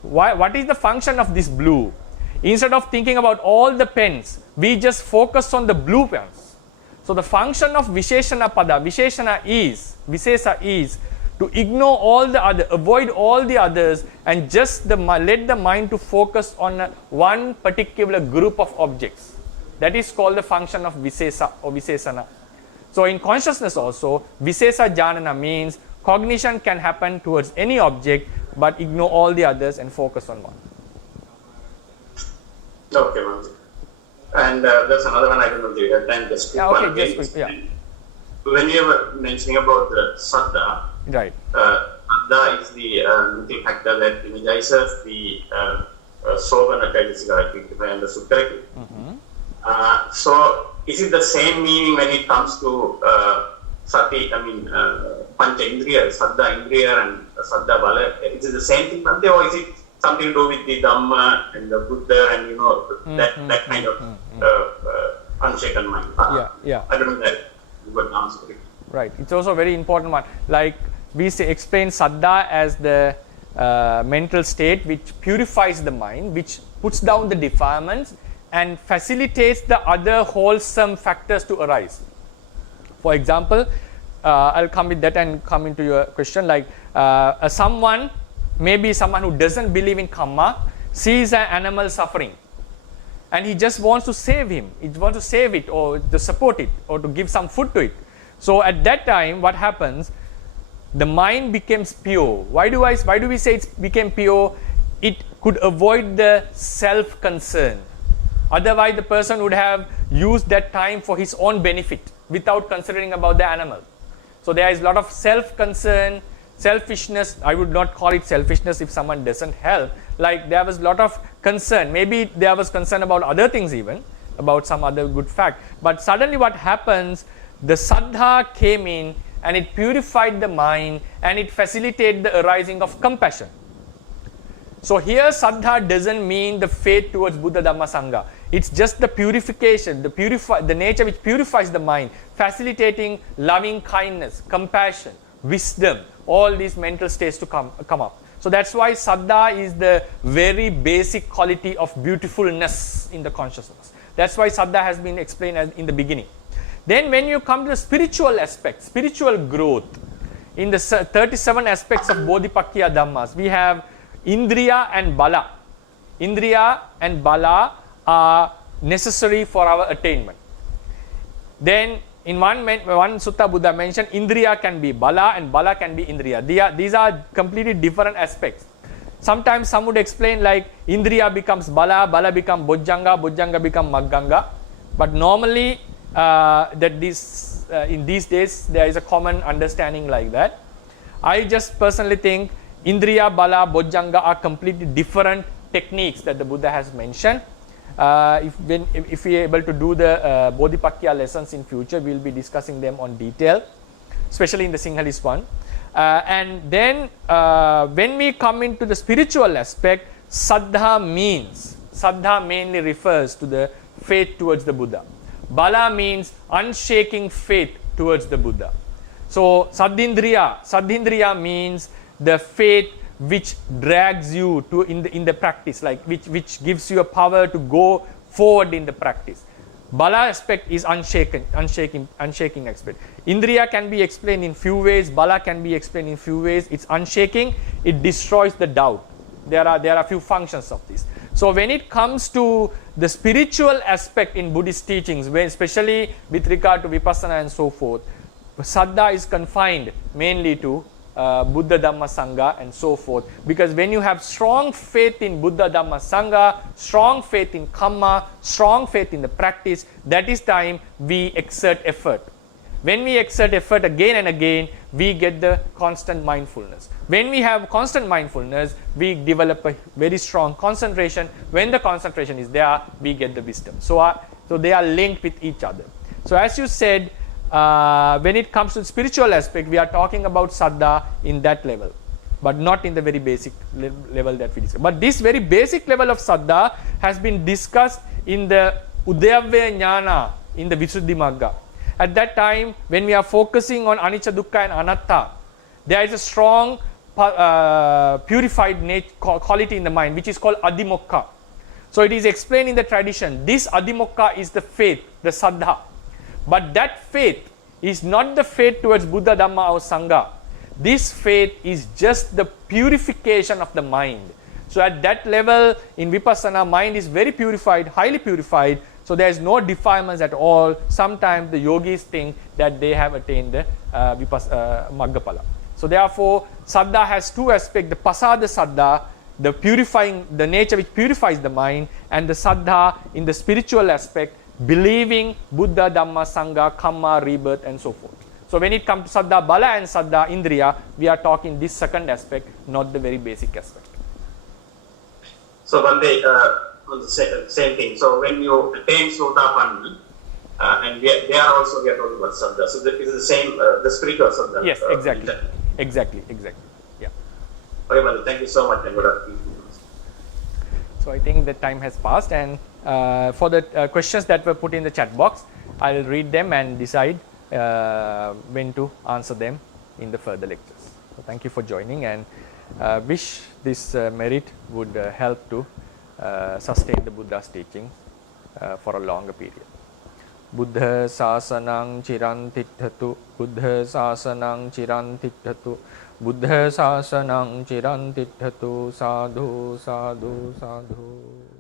What is the function of this blue? Instead of thinking about all the pens, we just focus on the blue pens. So the function of visheshana pada, visesa is to ignore all the other, avoid all the others, and just let the mind to focus on one particular group of objects. That is called the function of visesa or visesana. So in consciousness also, visesa janana means cognition can happen towards any object, but ignore all the others and focus on one. Okay, Manji. And there's another one, I don't know if you have time, just quick one again. When you were mentioning about the Saddha, right. Saddha is the mental factor that energizes the Sobhana Chaitanya, I think, if I understood correctly. So, is it the same meaning when it comes to Sati, I mean, Pancha Indriya, Saddha Indriya and Saddha Bala? Is it the same thing, Bhante, or is it something to do with the Dhamma and the Buddha and, you know, that kind of unshaken mind? I don't know that you would answer it. Right. It's also a very important one. Like we explain Saddha as the mental state which purifies the mind, which puts down the defilements and facilitates the other wholesome factors to arise. For example, I'll come with that and come into your question, like someone, maybe someone who doesn't believe in karma, sees an animal suffering and he just wants to save him, he wants to save it or to support it or to give some food to it. So at that time, what happens? The mind becomes pure. Why do we say it became pure? It could avoid the self-concern. Otherwise, the person would have used that time for his own benefit without considering about the animal. So there is a lot of self-concern, selfishness. I would not call it selfishness if someone doesn't help. Like there was a lot of concern. Maybe there was concern about other things even, about some other good fact. But suddenly what happens, the Saddha came in and it purified the mind and it facilitated the arising of compassion. So here Saddha doesn't mean the faith towards Buddha, Dhamma, Sangha. It's just the purification, the nature which purifies the mind, facilitating loving kindness, compassion, wisdom, all these mental states to come up. So that's why Saddha is the very basic quality of beautifulness in the consciousness. That's why Saddha has been explained as in the beginning. Then when you come to the spiritual aspect, spiritual growth, in the 37 aspects of Bodhipakya Dhammas, we have Indriya and Bala. Indriya and Bala are necessary for our attainment. Then in one sutta Buddha mentioned Indriya can be Bala and Bala can be Indriya. These are completely different aspects. Sometimes some would explain like Indriya becomes Bala, Bala becomes Bojjhanga, Bojjhanga becomes Magganga. But normally in these days there is a common understanding like that. I just personally think Indriya, Bala, Bojjhanga are completely different techniques that the Buddha has mentioned. If we are able to do the Bodhipakya lessons in future, we will be discussing them on detail, especially in the Sinhalese one. And then when we come into the spiritual aspect, Saddha mainly refers to the faith towards the Buddha. Bala means unshaking faith towards the Buddha. So Saddhindriya means the faith which drags you to in the practice, like which gives you a power to go forward in the practice. Bala aspect is unshaking aspect. Indriya can be explained in few ways, Bala can be explained in few ways. It's unshaking, it destroys the doubt. There are few functions of this. So when it comes to the spiritual aspect in Buddhist teachings, especially with regard to Vipassana and so forth, Saddha is confined mainly to Buddha, Dhamma, Sangha and so forth. Because when you have strong faith in Buddha, Dhamma, Sangha, strong faith in Kamma, strong faith in the practice, that is time we exert effort. When we exert effort again and again, we get the constant mindfulness. When we have constant mindfulness, we develop a very strong concentration. When the concentration is there, we get the wisdom. So they are linked with each other. So as you said, when it comes to the spiritual aspect, we are talking about Saddha in that level, but not in the very basic level that we discussed. But this very basic level of Saddha has been discussed in the Udayavya Jnana in the Visuddhi Magga. At that time, when we are focusing on Anicca, Dukkha and Anatta, there is a strong purified quality in the mind, which is called Adhimokha. So it is explained in the tradition. This Adhimokha is the faith, the Saddha. But that faith is not the faith towards Buddha, Dhamma or Sangha. This faith is just the purification of the mind. So at that level in Vipassana, mind is very purified, highly purified. So there is no defilements at all. Sometimes the yogis think that they have attained the Maggapala. So therefore, Saddha has two aspects. The Pasada Saddha the purifying, the nature which purifies the mind, and the Saddha in the spiritual aspect, believing Buddha, Dhamma, Sangha, Kamma, rebirth, and so forth. So when it comes to Saddha Bala and Saddha Indriya, we are talking this second aspect, not the very basic aspect. So Bande, on the same thing. So when you attain Sotapanna, and they are also we are talking about Saddha. So it is the same, the spiritual Saddha. Yes, exactly. Exactly. Yeah. Okay, Bande, thank you so much and good afternoon. So I think the time has passed, and for the questions that were put in the chat box, I'll read them and decide when to answer them in the further lectures. So thank you for joining, and wish this merit would help to sustain the Buddha's teaching for a longer period. Buddha sasanang chiran tithatu, Buddha sasanang chiran tithatu, Buddha sasanang chiran tithatu, sadhu, sadhu, sadhu.